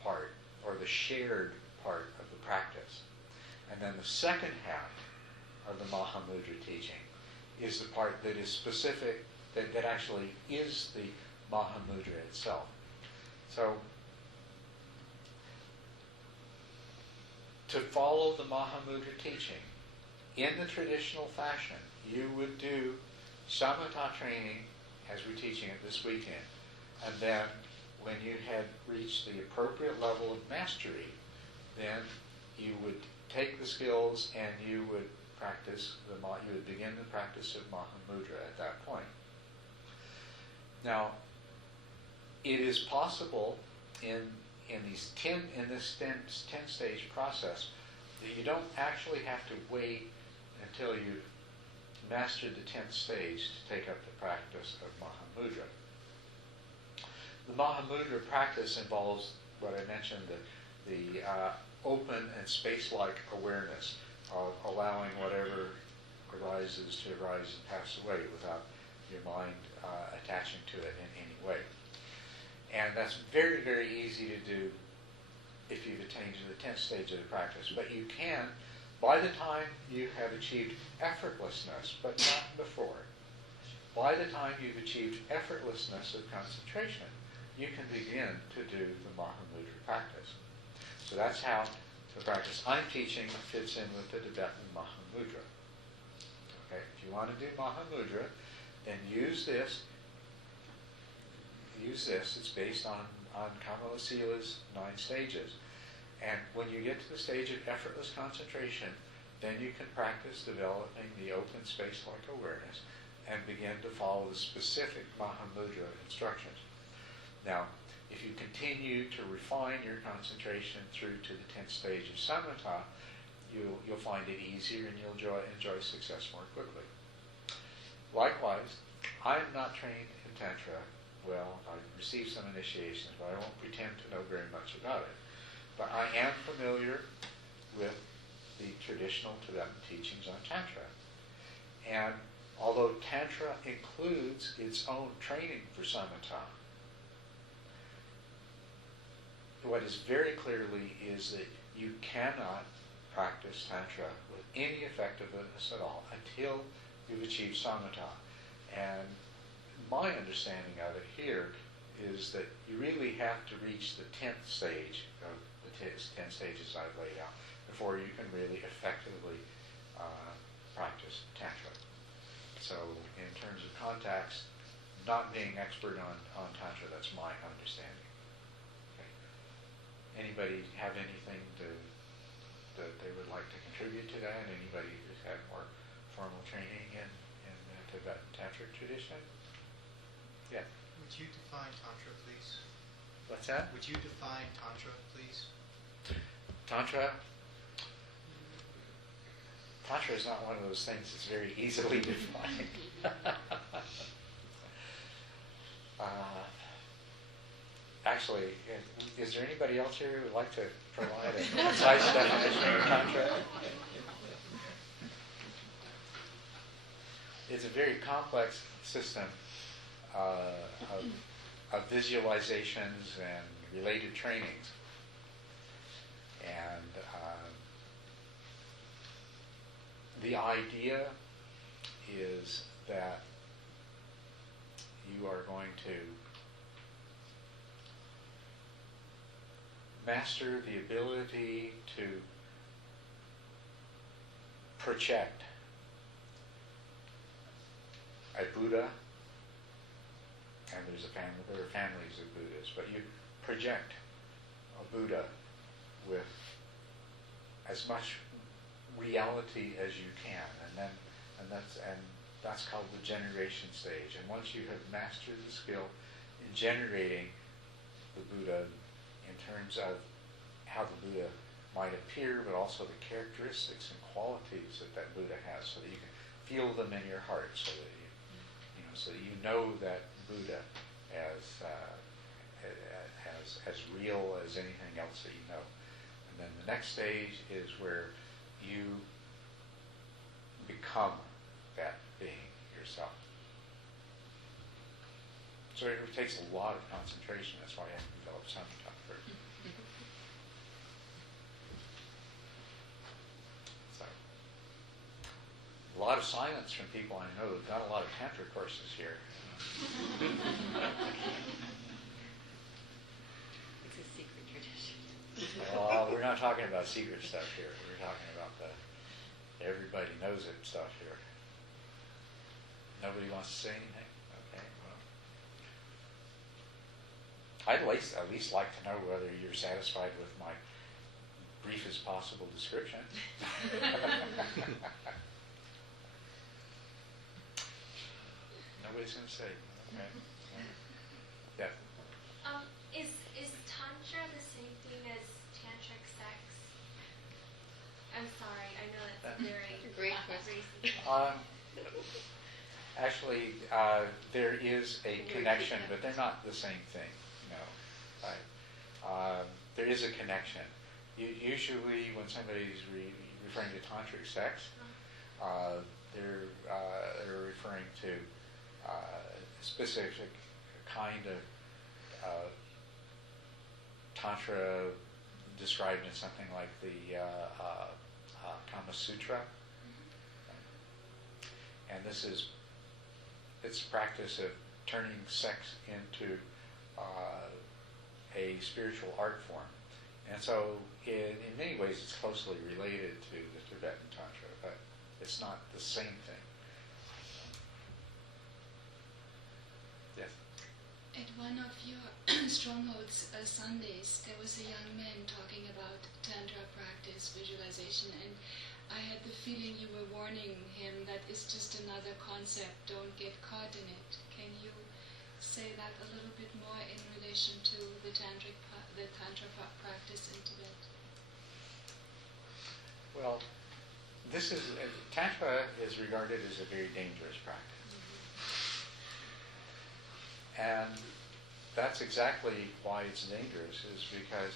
part, or the shared part of the practice. And then the second half of the Mahamudra teaching is the part that is specific, that actually is the Mahamudra itself. So, to follow the Mahamudra teaching, in the traditional fashion, you would do Samatha training, as we're teaching it this weekend, and then when you had reached the appropriate level of mastery, then you would take the skills and you would begin the practice of Mahamudra at that point. Now, it is possible in this 10-stage process that you don't actually have to wait until you mastered the 10th stage to take up the practice of Mahamudra. The Mahamudra practice involves what I mentioned, the open and space-like awareness of allowing whatever arises to arise and pass away without your mind attaching to it in any way. And that's very, very easy to do if you've attained to the 10th stage of the practice. But you can, by the time you have achieved effortlessness, but not before, by the time you've achieved effortlessness of concentration, you can begin to do the Mahamudra practice. So that's how the practice I'm teaching fits in with the Tibetan Mahamudra. Okay, if you want to do Mahamudra, then use this. It's based on Kamalasila's 9 stages. And when you get to the stage of effortless concentration, then you can practice developing the open space-like awareness and begin to follow the specific Mahamudra instructions. Now, if you continue to refine your concentration through to the 10th stage of samatha, you'll find it easier and you'll enjoy success more quickly. Likewise, I'm not trained in Tantra. Well, I've received some initiations, but I won't pretend to know very much about it. But I am familiar with the traditional Tibetan teachings on Tantra. And although Tantra includes its own training for samatha, what is very clearly is that you cannot practice Tantra with any effectiveness at all until you've achieved samatha. And my understanding of it here is that you really have to reach the 10th stage of the 10 stages I've laid out before you can really effectively practice Tantra. So in terms of context, not being expert on Tantra, that's my understanding. Okay. Anybody have anything that they would like to contribute to that? Anybody who's had more formal training in the Tibetan Tantric tradition? Yeah. Would you define Tantra, please? What's that? Would you define Tantra, please? Tantra is not one of those things that's very easily defined. Actually, is there anybody else here who would like to provide a concise definition of Tantra? It's a very complex system of visualizations and related trainings. And the idea is that you are going to master the ability to project a Buddha, and there are families of Buddhas, but you project a Buddha with as much reality as you can, and that's called the generation stage. And once you have mastered the skill in generating the Buddha in terms of how the Buddha might appear, but also the characteristics and qualities that Buddha has, so that you can feel them in your heart, so that you know that Buddha as real as anything else that you know. And then the next stage is where you become that being yourself. So it takes a lot of concentration. That's why I have to develop samatha first. So, a lot of silence from people I know. Not a lot of Tantra courses here. It's a secret tradition. Well, we're not talking about secret stuff here. We're talking about the everybody knows it stuff here. Nobody wants to say anything? Okay, well. I'd at least like to know whether you're satisfied with my briefest possible description. Nobody's TCMC. Okay. Yeah. Is tantra the same thing as tantric sex? I'm sorry, I know that's very Great question. racy. Actually, there is a connection, but they're not the same thing. No. Right. There is a connection. Usually, when somebody's referring to tantric sex, they're referring to a specific kind of tantra described in something like the Kama Sutra. And it's a practice of turning sex into a spiritual art form. And so in many ways it's closely related to the Tibetan Tantra, but it's not the same thing. Yes? At one of your strongholds Sundays, there was a young man talking about Tantra practice, visualization, and I had the feeling you were warning him that it's just another concept, don't get caught in it. Can you say that a little bit more in relation to the Tantra practice in Tibet? Well, Tantra is regarded as a very dangerous practice. And that's exactly why it's dangerous, is because,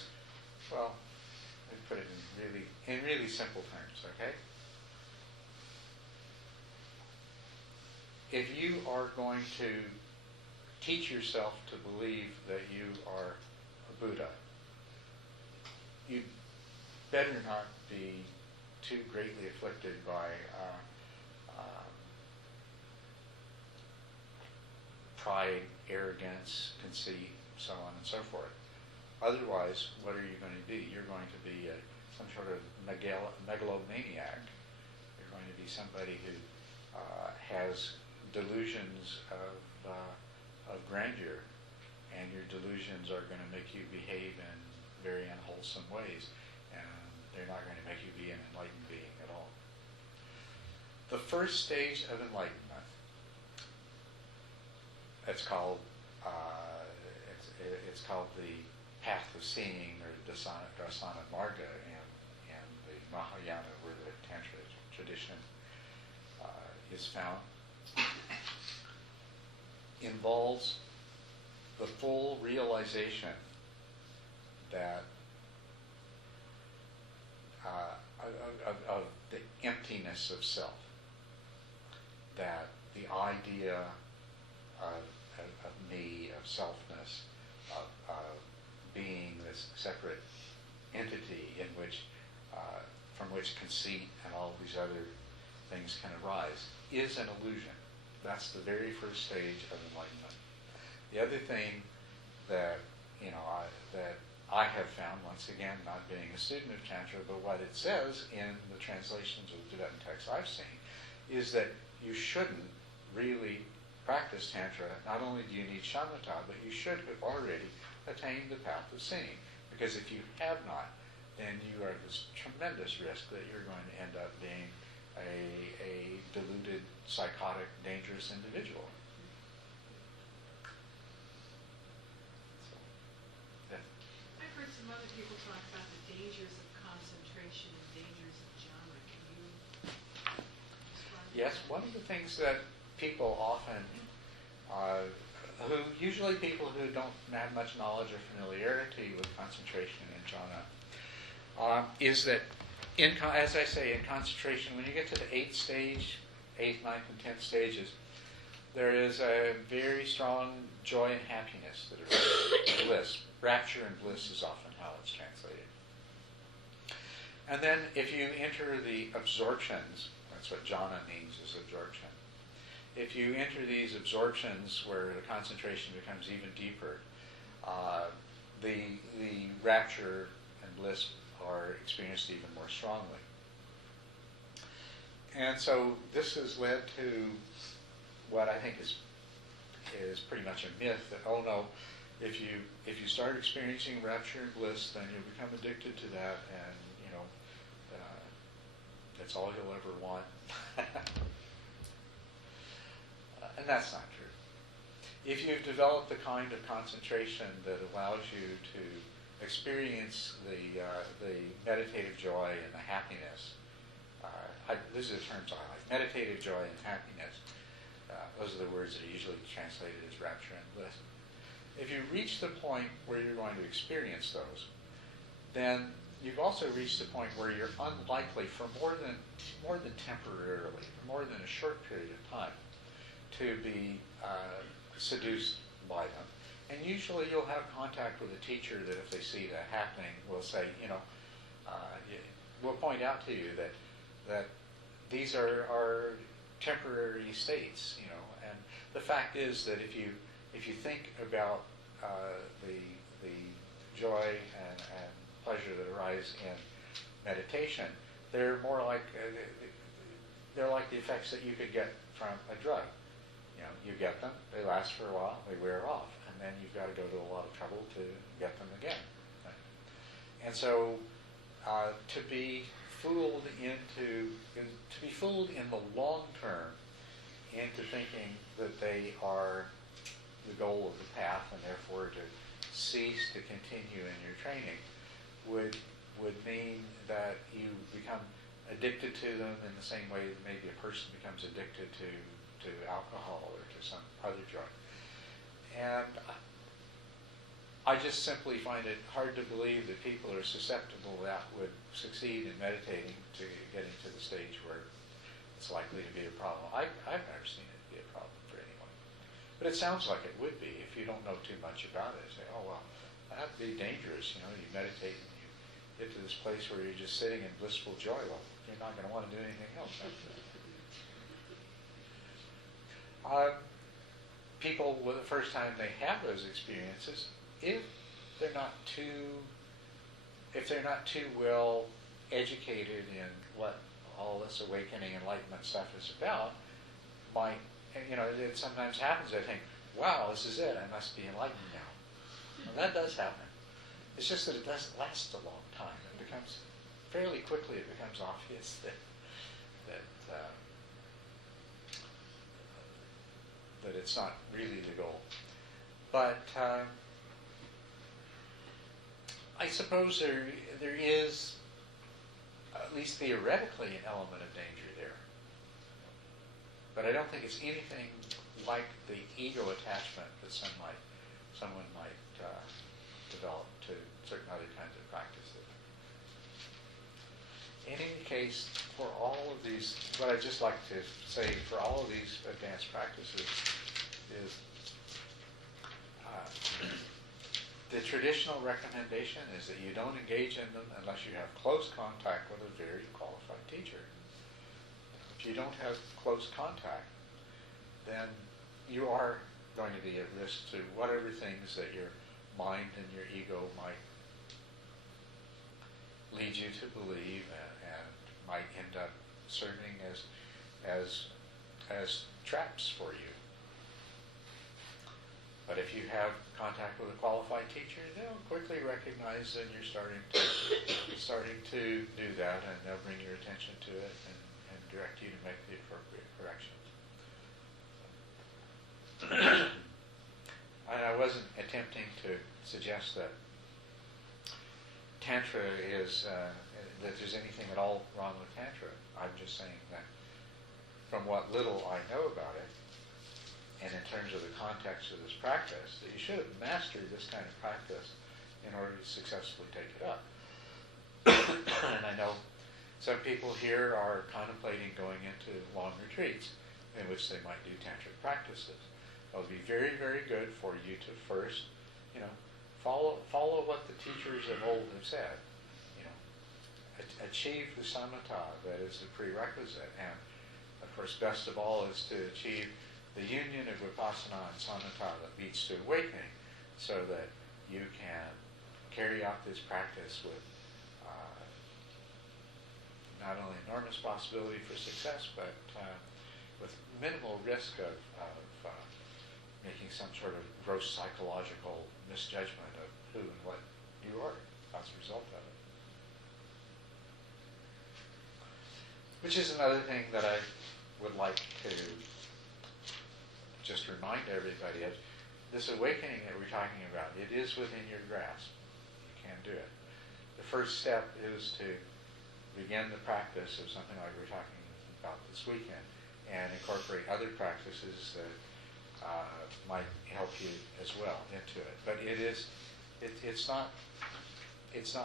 well, let me put it in really simple terms, okay? If you are going to teach yourself to believe that you are a Buddha, you better not be too greatly afflicted by pride, arrogance, conceit, so on and so forth. Otherwise, what are you going to be? You're going to be some sort of megalomaniac. You're going to be somebody who has delusions of grandeur, and your delusions are going to make you behave in very unwholesome ways, and they're not going to make you be an enlightened being at all. The first stage of enlightenment, it's called the path of seeing, or Dasana Marga in the Mahayana, where the Tantra tradition is found, involves the full realization that of the emptiness of self, that the idea of me, of selfness, of being this separate entity in which, from which conceit and all these other things can arise, is an illusion. That's the very first stage of enlightenment. The other thing that that I have found, once again, not being a student of Tantra, but what it says in the translations of the Tibetan texts I've seen, is that you shouldn't really practice Tantra. Not only do you need shamatha, but you should have already attained the path of seeing. Because if you have not, then you are at this tremendous risk that you're going to end up being a deluded, psychotic, dangerous individual. So, yeah. I've heard some other people talk about the dangers of concentration and dangers of jhana. Can you describe Yes, that? one of the things that people often, usually people who don't have much knowledge or familiarity with concentration in jhana, is that, as I say, in concentration, when you get to the 8th stage, 8th, 9th, and 10th stages, there is a very strong joy and happiness that are bliss. Rapture and bliss is often how it's translated. And then if you enter the absorptions, that's what jhana means, is absorption. If you enter these absorptions where the concentration becomes even deeper, the rapture and bliss are experienced even more strongly. And so this has led to what I think is pretty much a myth, that, oh no, if you start experiencing rapture and bliss, then you'll become addicted to that, and that's all you'll ever want. And that's not true. if you've developed the kind of concentration that allows you to experience the meditative joy and the happiness, these are the terms I like, meditative joy and happiness. Those are the words that are usually translated as rapture and bliss. If you reach the point where you're going to experience those, then you've also reached the point where you're unlikely for more than temporarily, for more than a short period of time, to be seduced by them. And usually you'll have contact with a teacher that if they see that happening will say, will point out to you that these are temporary states, and the fact is that if you think about the joy and pleasure that arise in meditation, they're more like they're like the effects that you could get from a drug. You get them, they last for a while, they wear off, and then you've got to go to a lot of trouble to get them again. And so, to be fooled in the long term into thinking that they are the goal of the path, and therefore to cease to continue in your training, would mean that you become addicted to them in the same way that maybe a person becomes addicted to alcohol or to some other drug. And I just simply find it hard to believe that people are susceptible that would succeed in meditating to getting to the stage where it's likely to be a problem. I've never seen it be a problem for anyone. But it sounds like it would be if you don't know too much about it. Say, oh, well, that'd be dangerous. You meditate and you get to this place where you're just sitting in blissful joy. Well, you're not going to want to do anything else. People, the first time they have those experiences, if they're not too well educated in what all this awakening enlightenment stuff is about, it sometimes happens. They think, wow, this is it. I must be enlightened now. Well, that does happen. It's just that it doesn't last a long time. It becomes fairly quickly. It becomes obvious that it's not really the goal. But I suppose there is, at least theoretically, an element of danger there. But I don't think it's anything like the ego attachment that someone might develop to certain other kinds of practices. In any case, for all of these, what I'd just like to say for all of these advanced practices is the traditional recommendation is that you don't engage in them unless you have close contact with a very qualified teacher. If you don't have close contact, then you are going to be at risk to whatever things that your mind and your ego might lead you to believe and might end up serving as traps for you. But if you have contact with a qualified teacher, they'll quickly recognize that you're starting to do that, and they'll bring your attention to it and direct you to make the appropriate corrections. And I wasn't attempting to suggest that Tantra is, that there's anything at all wrong with Tantra. I'm just saying that from what little I know about it, and in terms of the context of this practice, that you should have mastered this kind of practice in order to successfully take it up. And I know some people here are contemplating going into long retreats in which they might do tantric practices. It would be very, very good for you to first, follow what the teachers of old have said. Achieve the samatha, that is the prerequisite, and of course, best of all is to achieve the union of vipassana and samatha that leads to awakening, so that you can carry out this practice with not only enormous possibility for success, but with minimal risk of making some sort of gross psychological misjudgment of who and what you are as a result of it. Which is another thing that I would like to just remind everybody of this awakening that we're talking about. It is within your grasp. You can do it. The first step is to begin the practice of something like we're talking about this weekend, and incorporate other practices that might help you as well into it. But it's not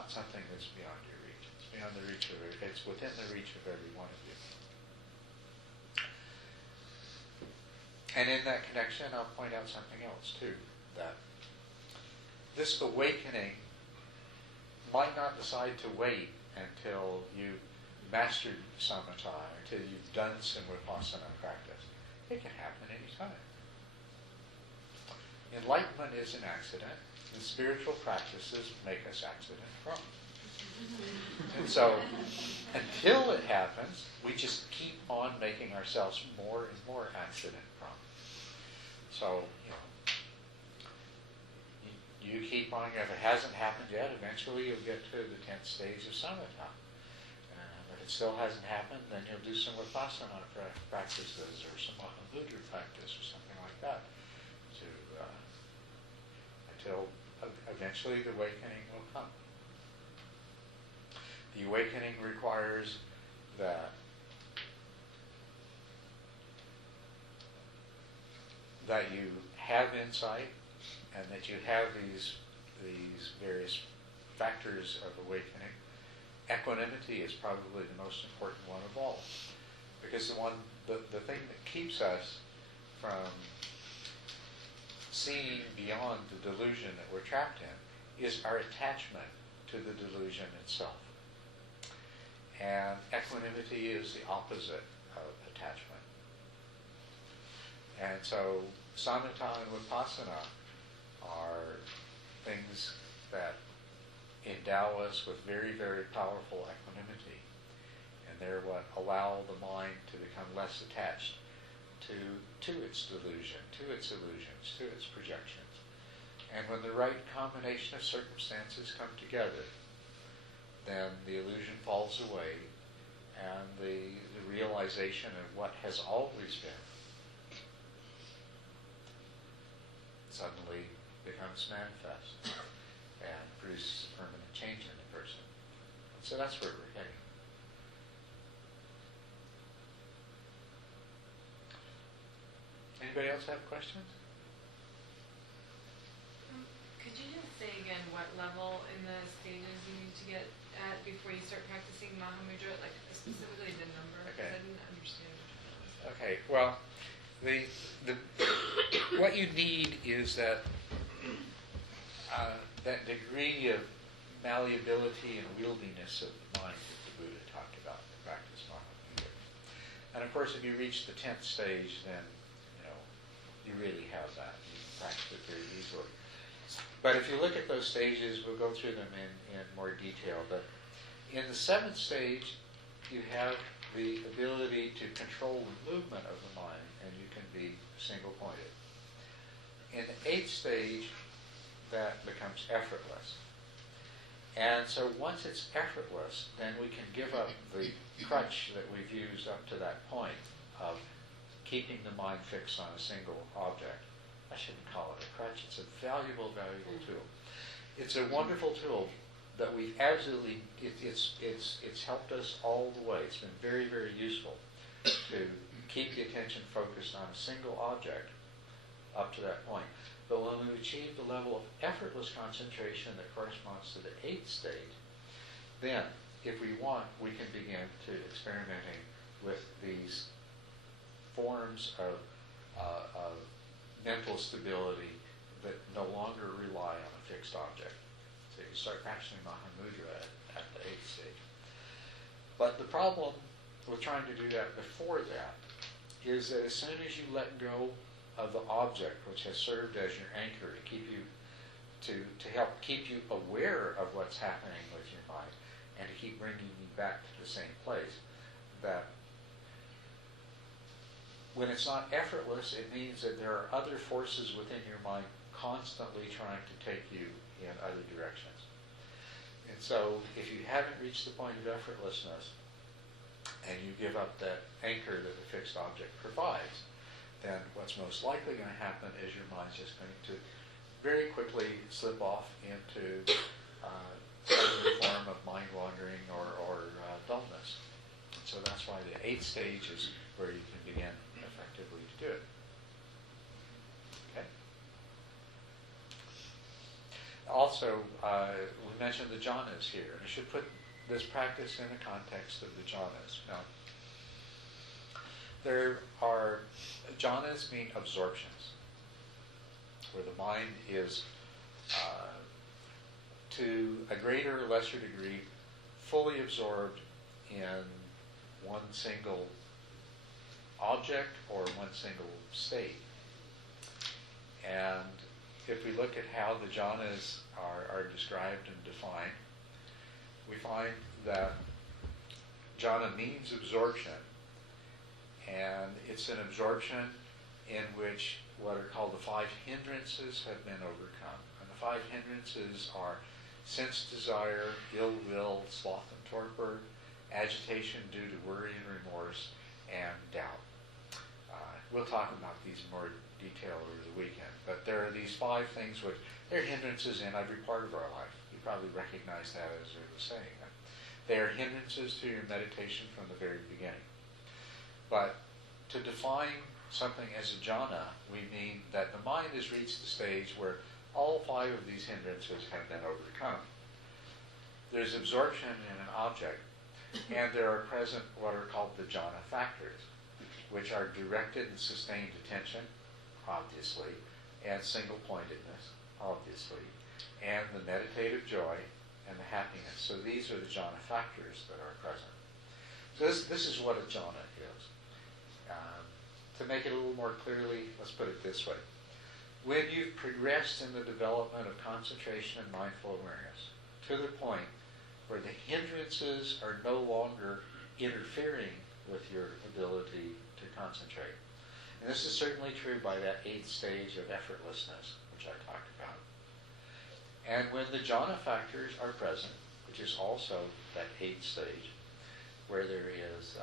something that's beyond your reach. It's beyond the reach of it. It's within the reach of every one of you. And in that connection, I'll point out something else too, that this awakening might not decide to wait until you mastered samatha, until you've done some vipassana practice. It can happen anytime. Enlightenment is an accident, and spiritual practices make us accident-prone. And so, until it happens, we just keep on making ourselves more and more accident-prone. So, you keep on, if it hasn't happened yet, eventually you'll get to the 10th stage of samatha. If it still hasn't happened, then you'll do some vipassana practices or some Mahamudra practice or something like that until eventually the awakening will come. The awakening requires that you have insight and that you have these various factors of awakening. Equanimity is probably the most important one of all, because the thing that keeps us from seeing beyond the delusion that we're trapped in is our attachment to the delusion itself. And equanimity is the opposite of attachment. And so samatha and vipassana are things that endow us with very, very powerful equanimity. And they're what allow the mind to become less attached to its delusion, to its illusions, to its projections. And when the right combination of circumstances come together, then the illusion falls away and the realization of what has always been suddenly becomes manifest and produces permanent change in the person. So that's where we're heading. Anybody else have questions? Could you just say again what level in the stages you need to get at before you start practicing Mahamudra, like specifically the number? Okay. Because I didn't understand which one it was. Okay, well, what you need is that degree of malleability and wieldiness of the mind that the Buddha talked about in the practice Mahamudra. And of course, if you reach the 10th stage, then you really have that. You can practice it very easily. But if you look at those stages, we'll go through them in more detail. But in the 7th stage, you have the ability to control the movement of the mind, and you can be single-pointed. In the 8th stage, that becomes effortless. And so once it's effortless, then we can give up the crutch that we've used up to that point of keeping the mind fixed on a single object. I shouldn't call it a crutch. It's a valuable, valuable tool. It's a wonderful tool that we absolutely, it's helped us all the way. It's been very, very useful to keep the attention focused on a single object up to that point. But when we achieve the level of effortless concentration that corresponds to the 8th stage, then, if we want, we can begin to experimenting with these forms of mental stability that no longer rely on a fixed object. So you start practicing Mahamudra at the 8th stage. But the problem with trying to do that before that is that as soon as you let go of the object which has served as your anchor to keep you to help keep you aware of what's happening with your mind and to keep bringing you back to the same place, that when it's not effortless, it means that there are other forces within your mind constantly trying to take you in other directions. And so if you haven't reached the point of effortlessness and you give up that anchor that the fixed object provides, then what's most likely going to happen is your mind's just going to very quickly slip off into some form of mind wandering or dullness. So that's why the 8th stage is where you can begin effectively to do it. Okay. Also, we mentioned the jhanas here. I should put this practice in the context of the jhanas. Now, there are jhanas mean absorptions, where the mind is, to a greater or lesser degree, fully absorbed in one single object or one single state. And if we look at how the jhanas are described and defined, we find that jhana means absorption, and it's an absorption in which what are called the 5 hindrances have been overcome. And the 5 hindrances are sense desire, ill will, sloth and torpor, agitation due to worry and remorse, and doubt. We'll talk about these in more detail over the weekend, but there are these 5 things which they're hindrances in every part of our life. You probably recognize that as I was saying. They are hindrances to your meditation from the very beginning. But to define something as a jhana, we mean that the mind has reached the stage where all 5 of these hindrances have been overcome. There's absorption in an object, and there are present what are called the jhana factors, which are directed and sustained attention, obviously, and single-pointedness, obviously, and the meditative joy and the happiness. So these are the jhana factors that are present. So this is what a jhana is. To make it a little more clearly, let's put it this way. When you've progressed in the development of concentration and mindful awareness to the point where the hindrances are no longer interfering with your ability to concentrate. And this is certainly true by that 8th stage of effortlessness, which I talked about. And when the jhana factors are present, which is also that 8th stage, where there is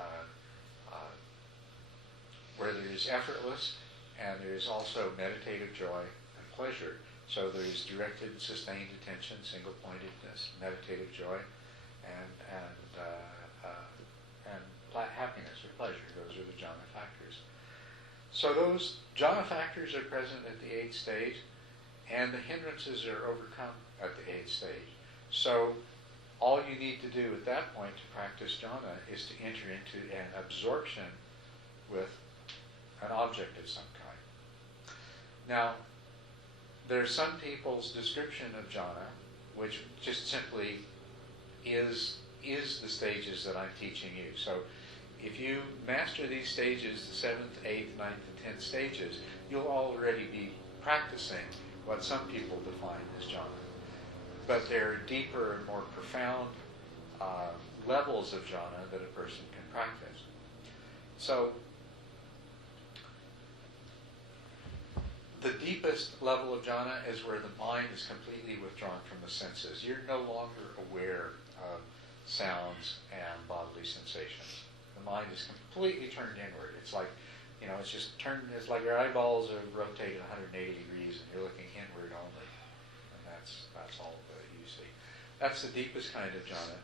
effortless, and there is also meditative joy and pleasure. So there is directed, sustained attention, single-pointedness, meditative joy, and happiness or pleasure. Those are the jhana factors. So those jhana factors are present at the 8th stage, and the hindrances are overcome at the 8th stage. So all you need to do at that point to practice jhana is to enter into an absorption with an object of some kind. Now, there's some people's description of jhana, which just simply is the stages that I'm teaching you. So if you master these stages, the 7th, 8th, 9th, and 10th stages, you'll already be practicing what some people define as jhana. But there are deeper and more profound levels of jhana that a person can practice. So the deepest level of jhana is where the mind is completely withdrawn from the senses. You're no longer aware of sounds and bodily sensations. The mind is completely turned inward. It's like, it's just turned, it's like your eyeballs are rotated 180 degrees and you're looking inward only. And that's all that you see. That's the deepest kind of jhana.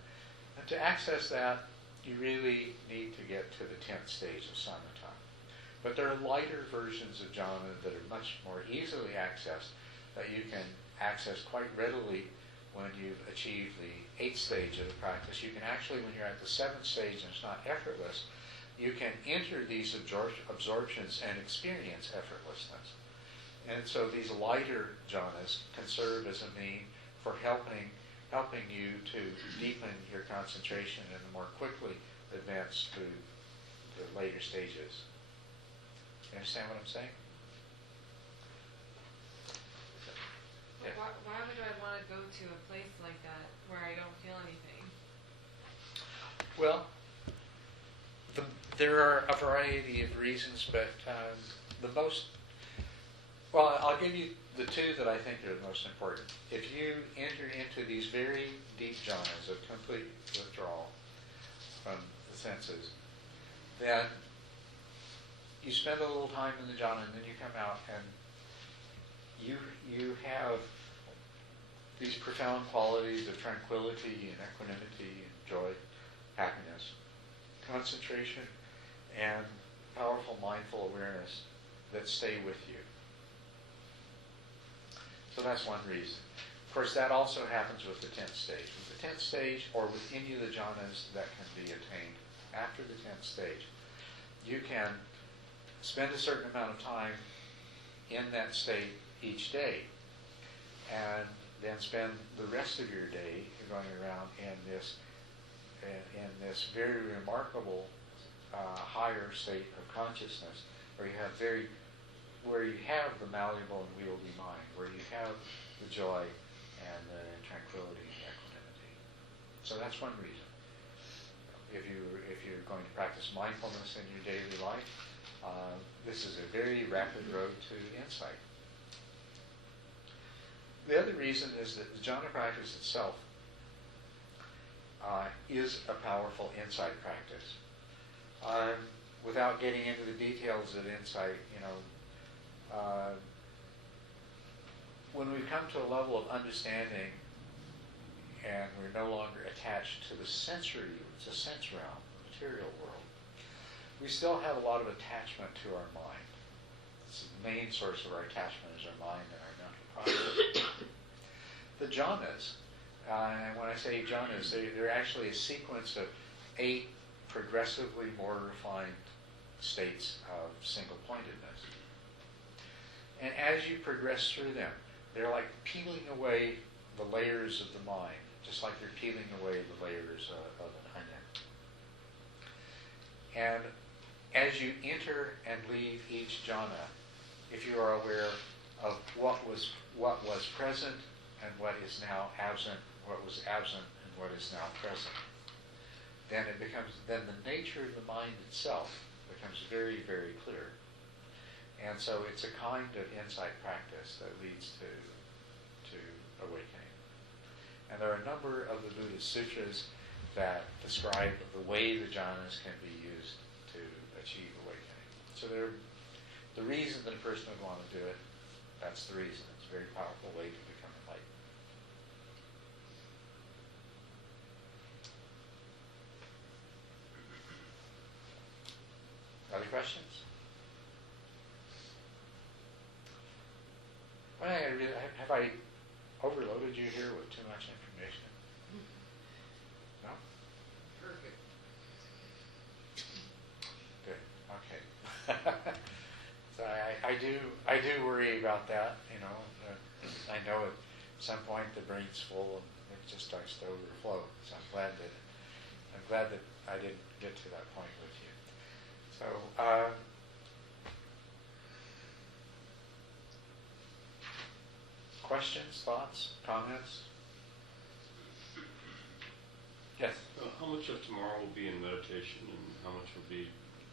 And to access that, you really need to get to the 10th stage of samatha. But there are lighter versions of jhana that are much more easily accessed, that you can access quite readily when you've achieved the 8th stage of the practice. You can actually, when you're at the 7th stage and it's not effortless, you can enter these absorptions and experience effortlessness. And so these lighter jhanas can serve as a mean for helping you to deepen your concentration and more quickly advance to the later stages. You understand what I'm saying? Yeah. Why would I want to go to a place like that where I don't feel anything? Well, there are a variety of reasons, but I'll give you the 2 that I think are the most important. If you enter into these very deep jhanas of complete withdrawal from the senses, then you spend a little time in the jhana, and then you come out, and you have these profound qualities of tranquility and equanimity and joy, happiness, concentration, and powerful mindful awareness that stay with you. So that's one reason. Of course, that also happens with the 10th stage. With the 10th stage, or with any of the jhanas that can be attained after the 10th stage, you can spend a certain amount of time in that state each day, and then spend the rest of your day going around in this very remarkable higher state of consciousness, where you have the malleable and wieldy mind, where you have the joy and the tranquility and equanimity. So that's one reason. If you're going to practice mindfulness in your daily life, this is a very rapid road to insight. The other reason is that the jhana practice itself is a powerful insight practice. Without getting into the details of insight, when we come to a level of understanding and we're no longer attached to the sense realm, the material world, we still have a lot of attachment to our mind. It's the main source of our attachment is our mind and our mental process. The jhanas, and when I say jhanas, they're actually a sequence of 8 progressively more refined states of single-pointedness. And as you progress through them, they're like peeling away the layers of the mind, just like you're peeling away the layers of an onion. And as you enter and leave each jhana, if you are aware of what was present and what is now absent, what was absent and what is now present, then the nature of the mind itself becomes very, very clear. And so it's a kind of insight practice that leads to awakening. And there are a number of the Buddhist sutras that describe the way the jhanas can be used to achieve awakening. So the reason that a person would want to do it, that's the reason. It's a very powerful way to become enlightened. Other questions? Have I overloaded you here with too much information? No? Perfect. Good. Okay. So I do worry about that. I know at some point the brain's full and it just starts to overflow. So I'm glad that I didn't get to that point with you. So. Questions, thoughts, comments? Yes? How much of tomorrow will be in meditation and how much will be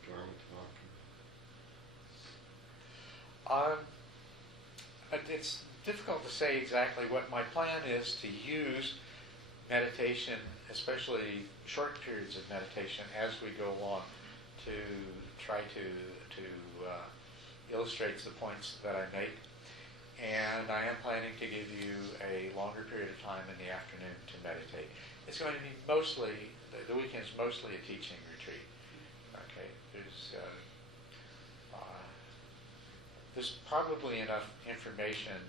Dharma talk? It's difficult to say exactly. What my plan is to use meditation, especially short periods of meditation, as we go along to try to illustrate the points that I make. And I am planning to give you a longer period of time in the afternoon to meditate. It's going to be mostly, the weekend's mostly a teaching retreat. Okay, there's probably enough information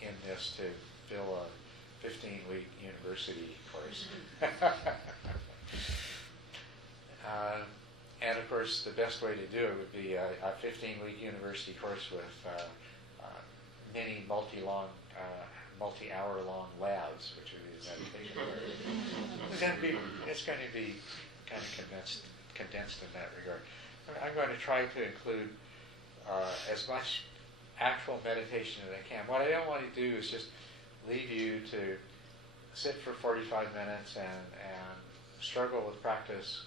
in this to fill a 15-week university course. And of course, the best way to do it would be a 15-week university course with many multi-hour-long labs, which would be the meditation. It's going to be kind of condensed in that regard. I'm going to try to include as much actual meditation as I can. What I don't want to do is just leave you to sit for 45 minutes and struggle with practice.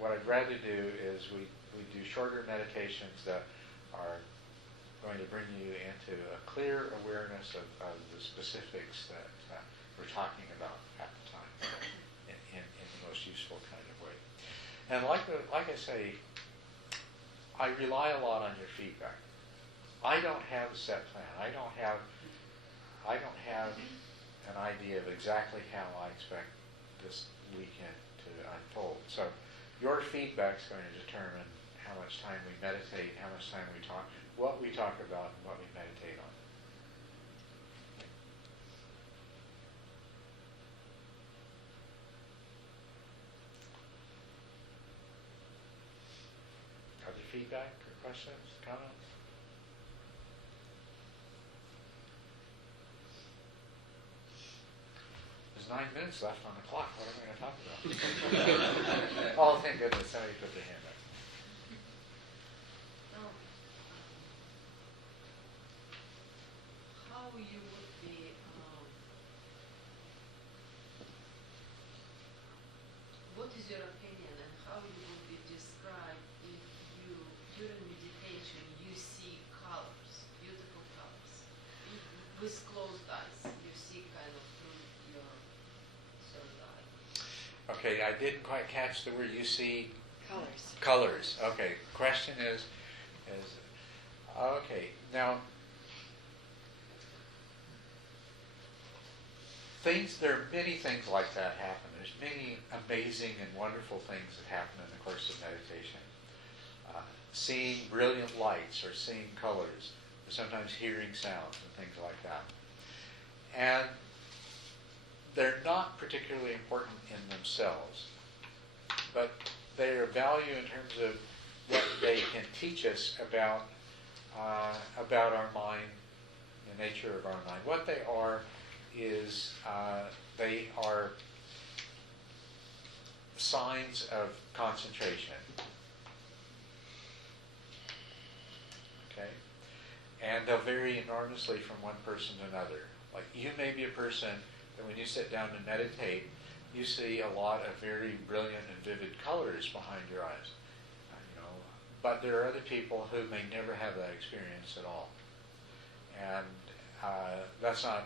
What I'd rather do is we do shorter meditations that are going to bring you into a clear awareness of the specifics that we're talking about at the time in the most useful kind of way. And like I say, I rely a lot on your feedback. I don't have a set plan. I don't have an idea of exactly how I expect this weekend to unfold. So your feedback is going to determine how much time we meditate, how much time we talk, what we talk about, and what we meditate on. Other feedback or questions, comments? There's 9 minutes left on the clock. What am I going to talk about? Oh, thank goodness, somebody put their hand up. How you would be, what is your opinion and how you would be described if you, during meditation, you see colors, beautiful colors, with closed eyes, you see kind of through your third eye? Okay, I didn't quite catch the word. You see Colors. colors. Okay, question is okay, now there are many things like that happen. There's many amazing and wonderful things that happen in the course of meditation. Seeing brilliant lights or seeing colors, or sometimes hearing sounds and things like that. And they're not particularly important in themselves, but they are of value in terms of what they can teach us about our mind, the nature of our mind. What they are is they are signs of concentration. Okay? And they'll vary enormously from one person to another. Like you may be a person that when you sit down to meditate, you see a lot of very brilliant and vivid colors behind your eyes. But there are other people who may never have that experience at all. And that's not,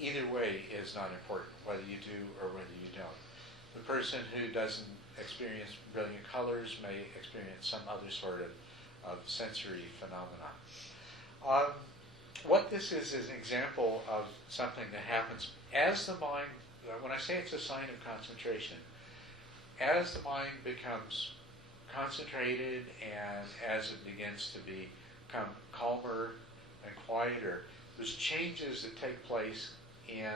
either way is not important, whether you do or whether you don't. The person who doesn't experience brilliant colors may experience some other sort of sensory phenomena. What this is an example of something that happens as the mind, when I say it's a sign of concentration, as the mind becomes concentrated and as it begins to become calmer and quieter, there's changes that take place in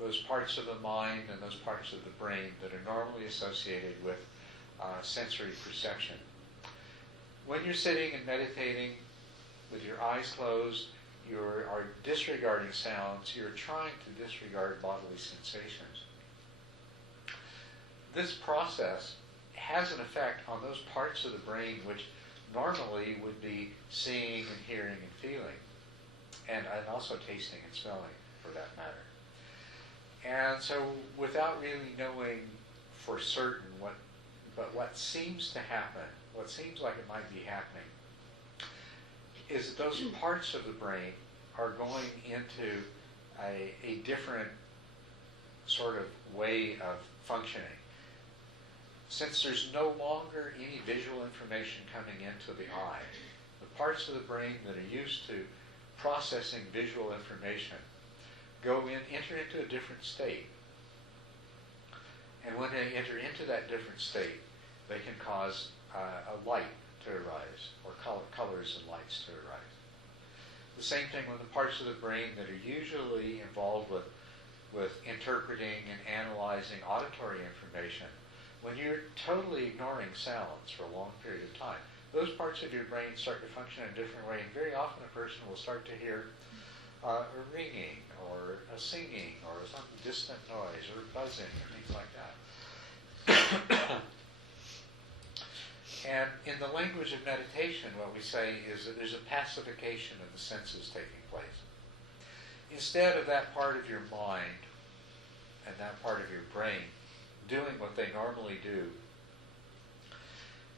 those parts of the mind and those parts of the brain that are normally associated with sensory perception. When you're sitting and meditating with your eyes closed, you are disregarding sounds, you're trying to disregard bodily sensations. This process has an effect on those parts of the brain which normally would be seeing and hearing and feeling, and also tasting and smelling, for that matter. And so, without really knowing for certain what seems to happen, what seems like it might be happening, is that those parts of the brain are going into a different sort of way of functioning. Since there's no longer any visual information coming into the eye, the parts of the brain that are used to processing visual information enter into a different state. And when they enter into that different state, they can cause a light to arise, or colors and lights to arise. The same thing with the parts of the brain that are usually involved with interpreting and analyzing auditory information. When you're totally ignoring sounds for a long period of time, those parts of your brain start to function in a different way, and very often a person will start to hear a ringing, or a singing, or some distant noise, or buzzing, or things like that. And in the language of meditation, what we say is that there's a pacification of the senses taking place. Instead of that part of your mind and that part of your brain doing what they normally do,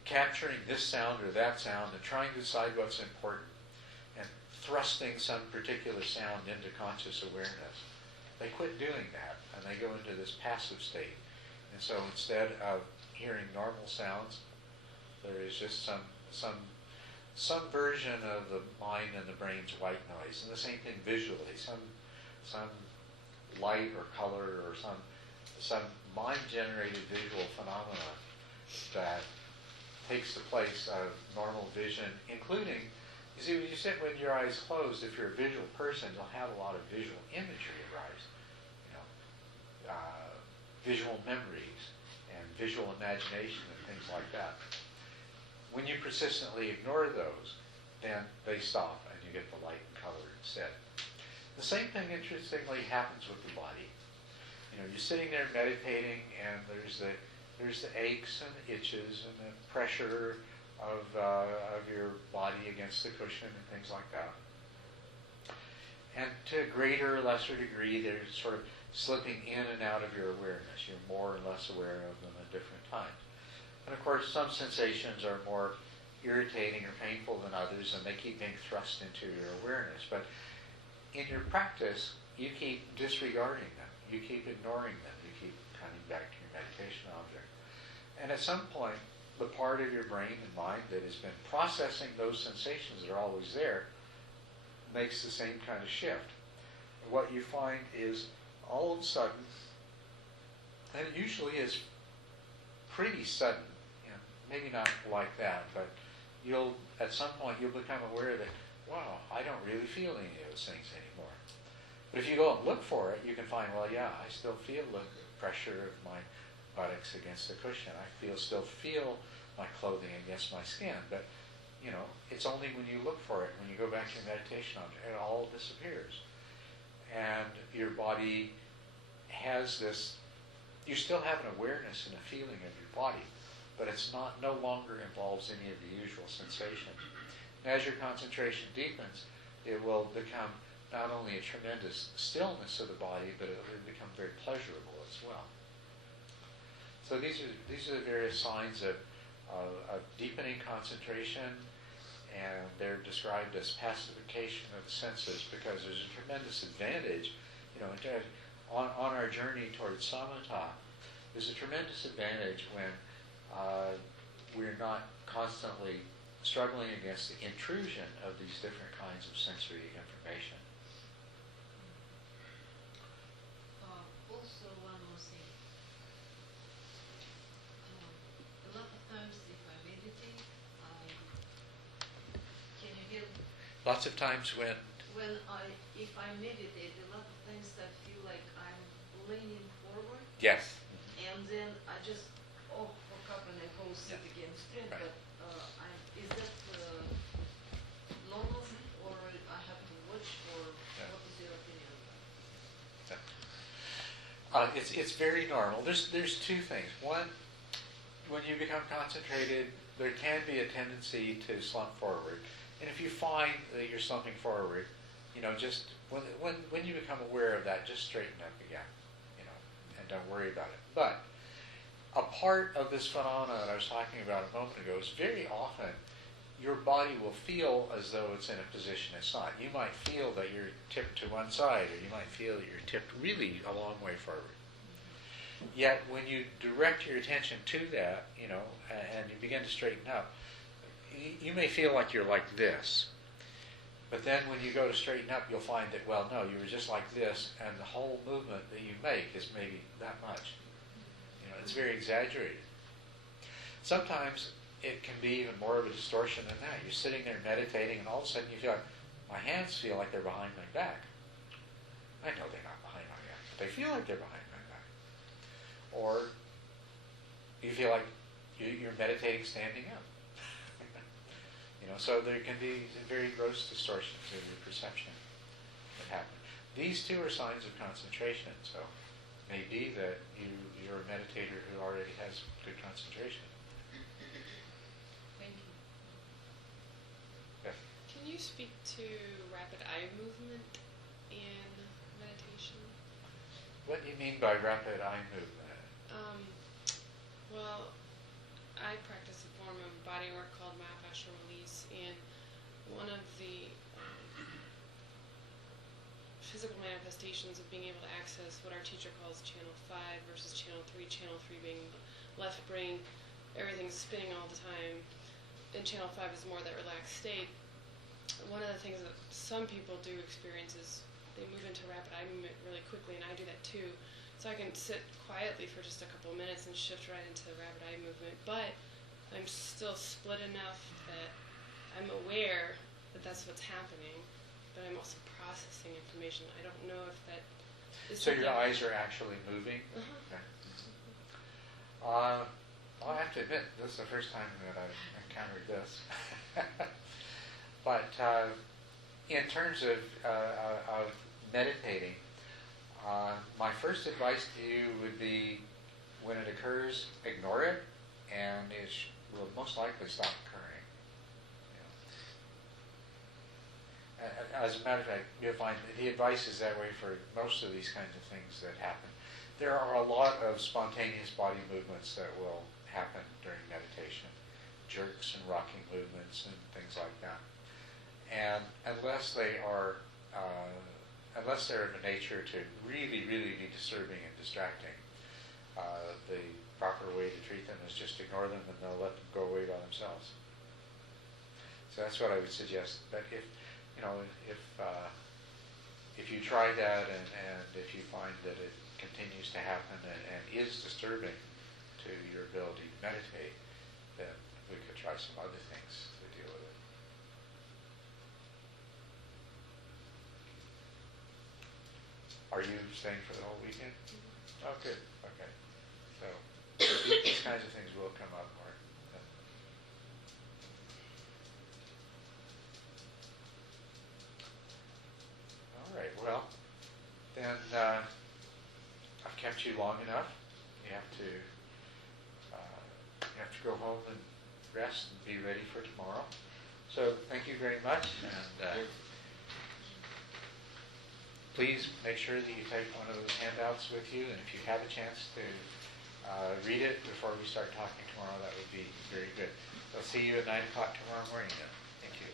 capturing this sound or that sound and trying to decide what's important and thrusting some particular sound into conscious awareness, they quit doing that and they go into this passive state. And so instead of hearing normal sounds, There is just some version of the mind and the brain's white noise, and the same thing visually. Some light or color or some mind-generated visual phenomena that takes the place of normal vision, including, you see, when you sit with your eyes closed, if you're a visual person, you'll have a lot of visual imagery arise. Visual memories and visual imagination and things like that. When you persistently ignore those, then they stop and you get the light and color instead. The same thing, interestingly, happens with the body. You're sitting there meditating, and there's the aches and the itches and the pressure of your body against the cushion and things like that. And to a greater or lesser degree, they're sort of slipping in and out of your awareness. You're more or less aware of them at different times. And of course, some sensations are more irritating or painful than others, and they keep being thrust into your awareness. But in your practice, you keep disregarding them. You keep ignoring them. You keep coming back to your meditation object. And at some point, the part of your brain and mind that has been processing those sensations that are always there makes the same kind of shift. What you find is, all of a sudden, and it usually is pretty sudden, maybe not like that, but at some point you'll become aware that, wow, I don't really feel any of those things anymore. But if you go and look for it, you can find, well, yeah, I still feel the pressure of my buttocks against the cushion. I still feel my clothing against my skin. But, it's only when you look for it, when you go back to your meditation object, it all disappears. And your body has this, you still have an awareness and a feeling of your body, but it's no longer involves any of the usual sensations. And as your concentration deepens, it will become not only a tremendous stillness of the body, but it will become very pleasurable as well. So these are the various signs of deepening concentration, and they're described as pacification of the senses, because there's a tremendous advantage, on our journey towards samatha. There's a tremendous advantage when we're not constantly struggling against the intrusion of these different kinds of sensory information. Also, one more thing. A lot of times, if I meditate, can you hear? Lots of times If I meditate, a lot of times I feel like I'm leaning forward, Yes. and then I just hook up and I go sit again straight. Right. But is that normal, or I have to watch, or what is your opinion on that? It's very normal. There's two things. One, when you become concentrated, there can be a tendency to slump forward. And if you find that you're slumping forward, just when you become aware of that, just straighten up again, and don't worry about it. But a part of this phenomenon that I was talking about a moment ago is very often your body will feel as though it's in a position it's not. You might feel that you're tipped to one side, or you might feel that you're tipped really a long way forward. Yet when you direct your attention to that, and you begin to straighten up, you may feel like you're like this. But then when you go to straighten up, you'll find that, well, no, you were just like this, and the whole movement that you make is maybe that much. It's very exaggerated. Sometimes it can be even more of a distortion than that. You're sitting there meditating, and all of a sudden you feel like, my hands feel like they're behind my back. I know they're not behind my back, but they feel like they're behind my back. Or you feel like you're meditating standing up. So there can be very gross distortions in your perception that happen. These two are signs of concentration. So it may be that you're a meditator who already has good concentration. Thank you. Yes. Can you speak to rapid eye movement in meditation? What do you mean by rapid eye movement? Well, I practice a form of body work called myofascial release, and one of the physical manifestations of being able to access what our teacher calls channel 5 versus channel 3, channel 3 being left brain everything's spinning all the time, and channel 5 is more that relaxed state. One of the things that some people do experience is they move into rapid eye movement really quickly, and I do that too. So I can sit quietly for just a couple of minutes and shift right into rapid eye movement, but I'm still split enough that I'm aware that that's what's happening, but I'm also processing information. I don't know if that is So your something- eyes are actually moving? Uh-huh. Okay. I have to admit, this is the first time that I've encountered this. But in terms of meditating, my first advice to you would be, when it occurs, ignore it, and it will most likely stop occurring. You know. As a matter of fact, you'll find that the advice is that way for most of these kinds of things that happen. There are a lot of spontaneous body movements that will happen during meditation, jerks and rocking movements and things like that. And unless they're of a nature to really, really be disturbing and distracting, the proper way to treat them is just ignore them, and they'll let them go away by themselves. So that's what I would suggest. But if you try that, and if you find that it continues to happen and is disturbing to your ability to meditate, then we could try some other things to deal with it. Are you staying for the whole weekend? Oh, good. Okay. So these kinds of things will come up more. All right. Well, then I've kept you long enough. You have to go home and rest and be ready for tomorrow. So thank you very much, and please make sure that you take one of those handouts with you, and if you have a chance to read it before we start talking tomorrow, that would be very good. I'll see you at 9 o'clock tomorrow morning then. Thank you.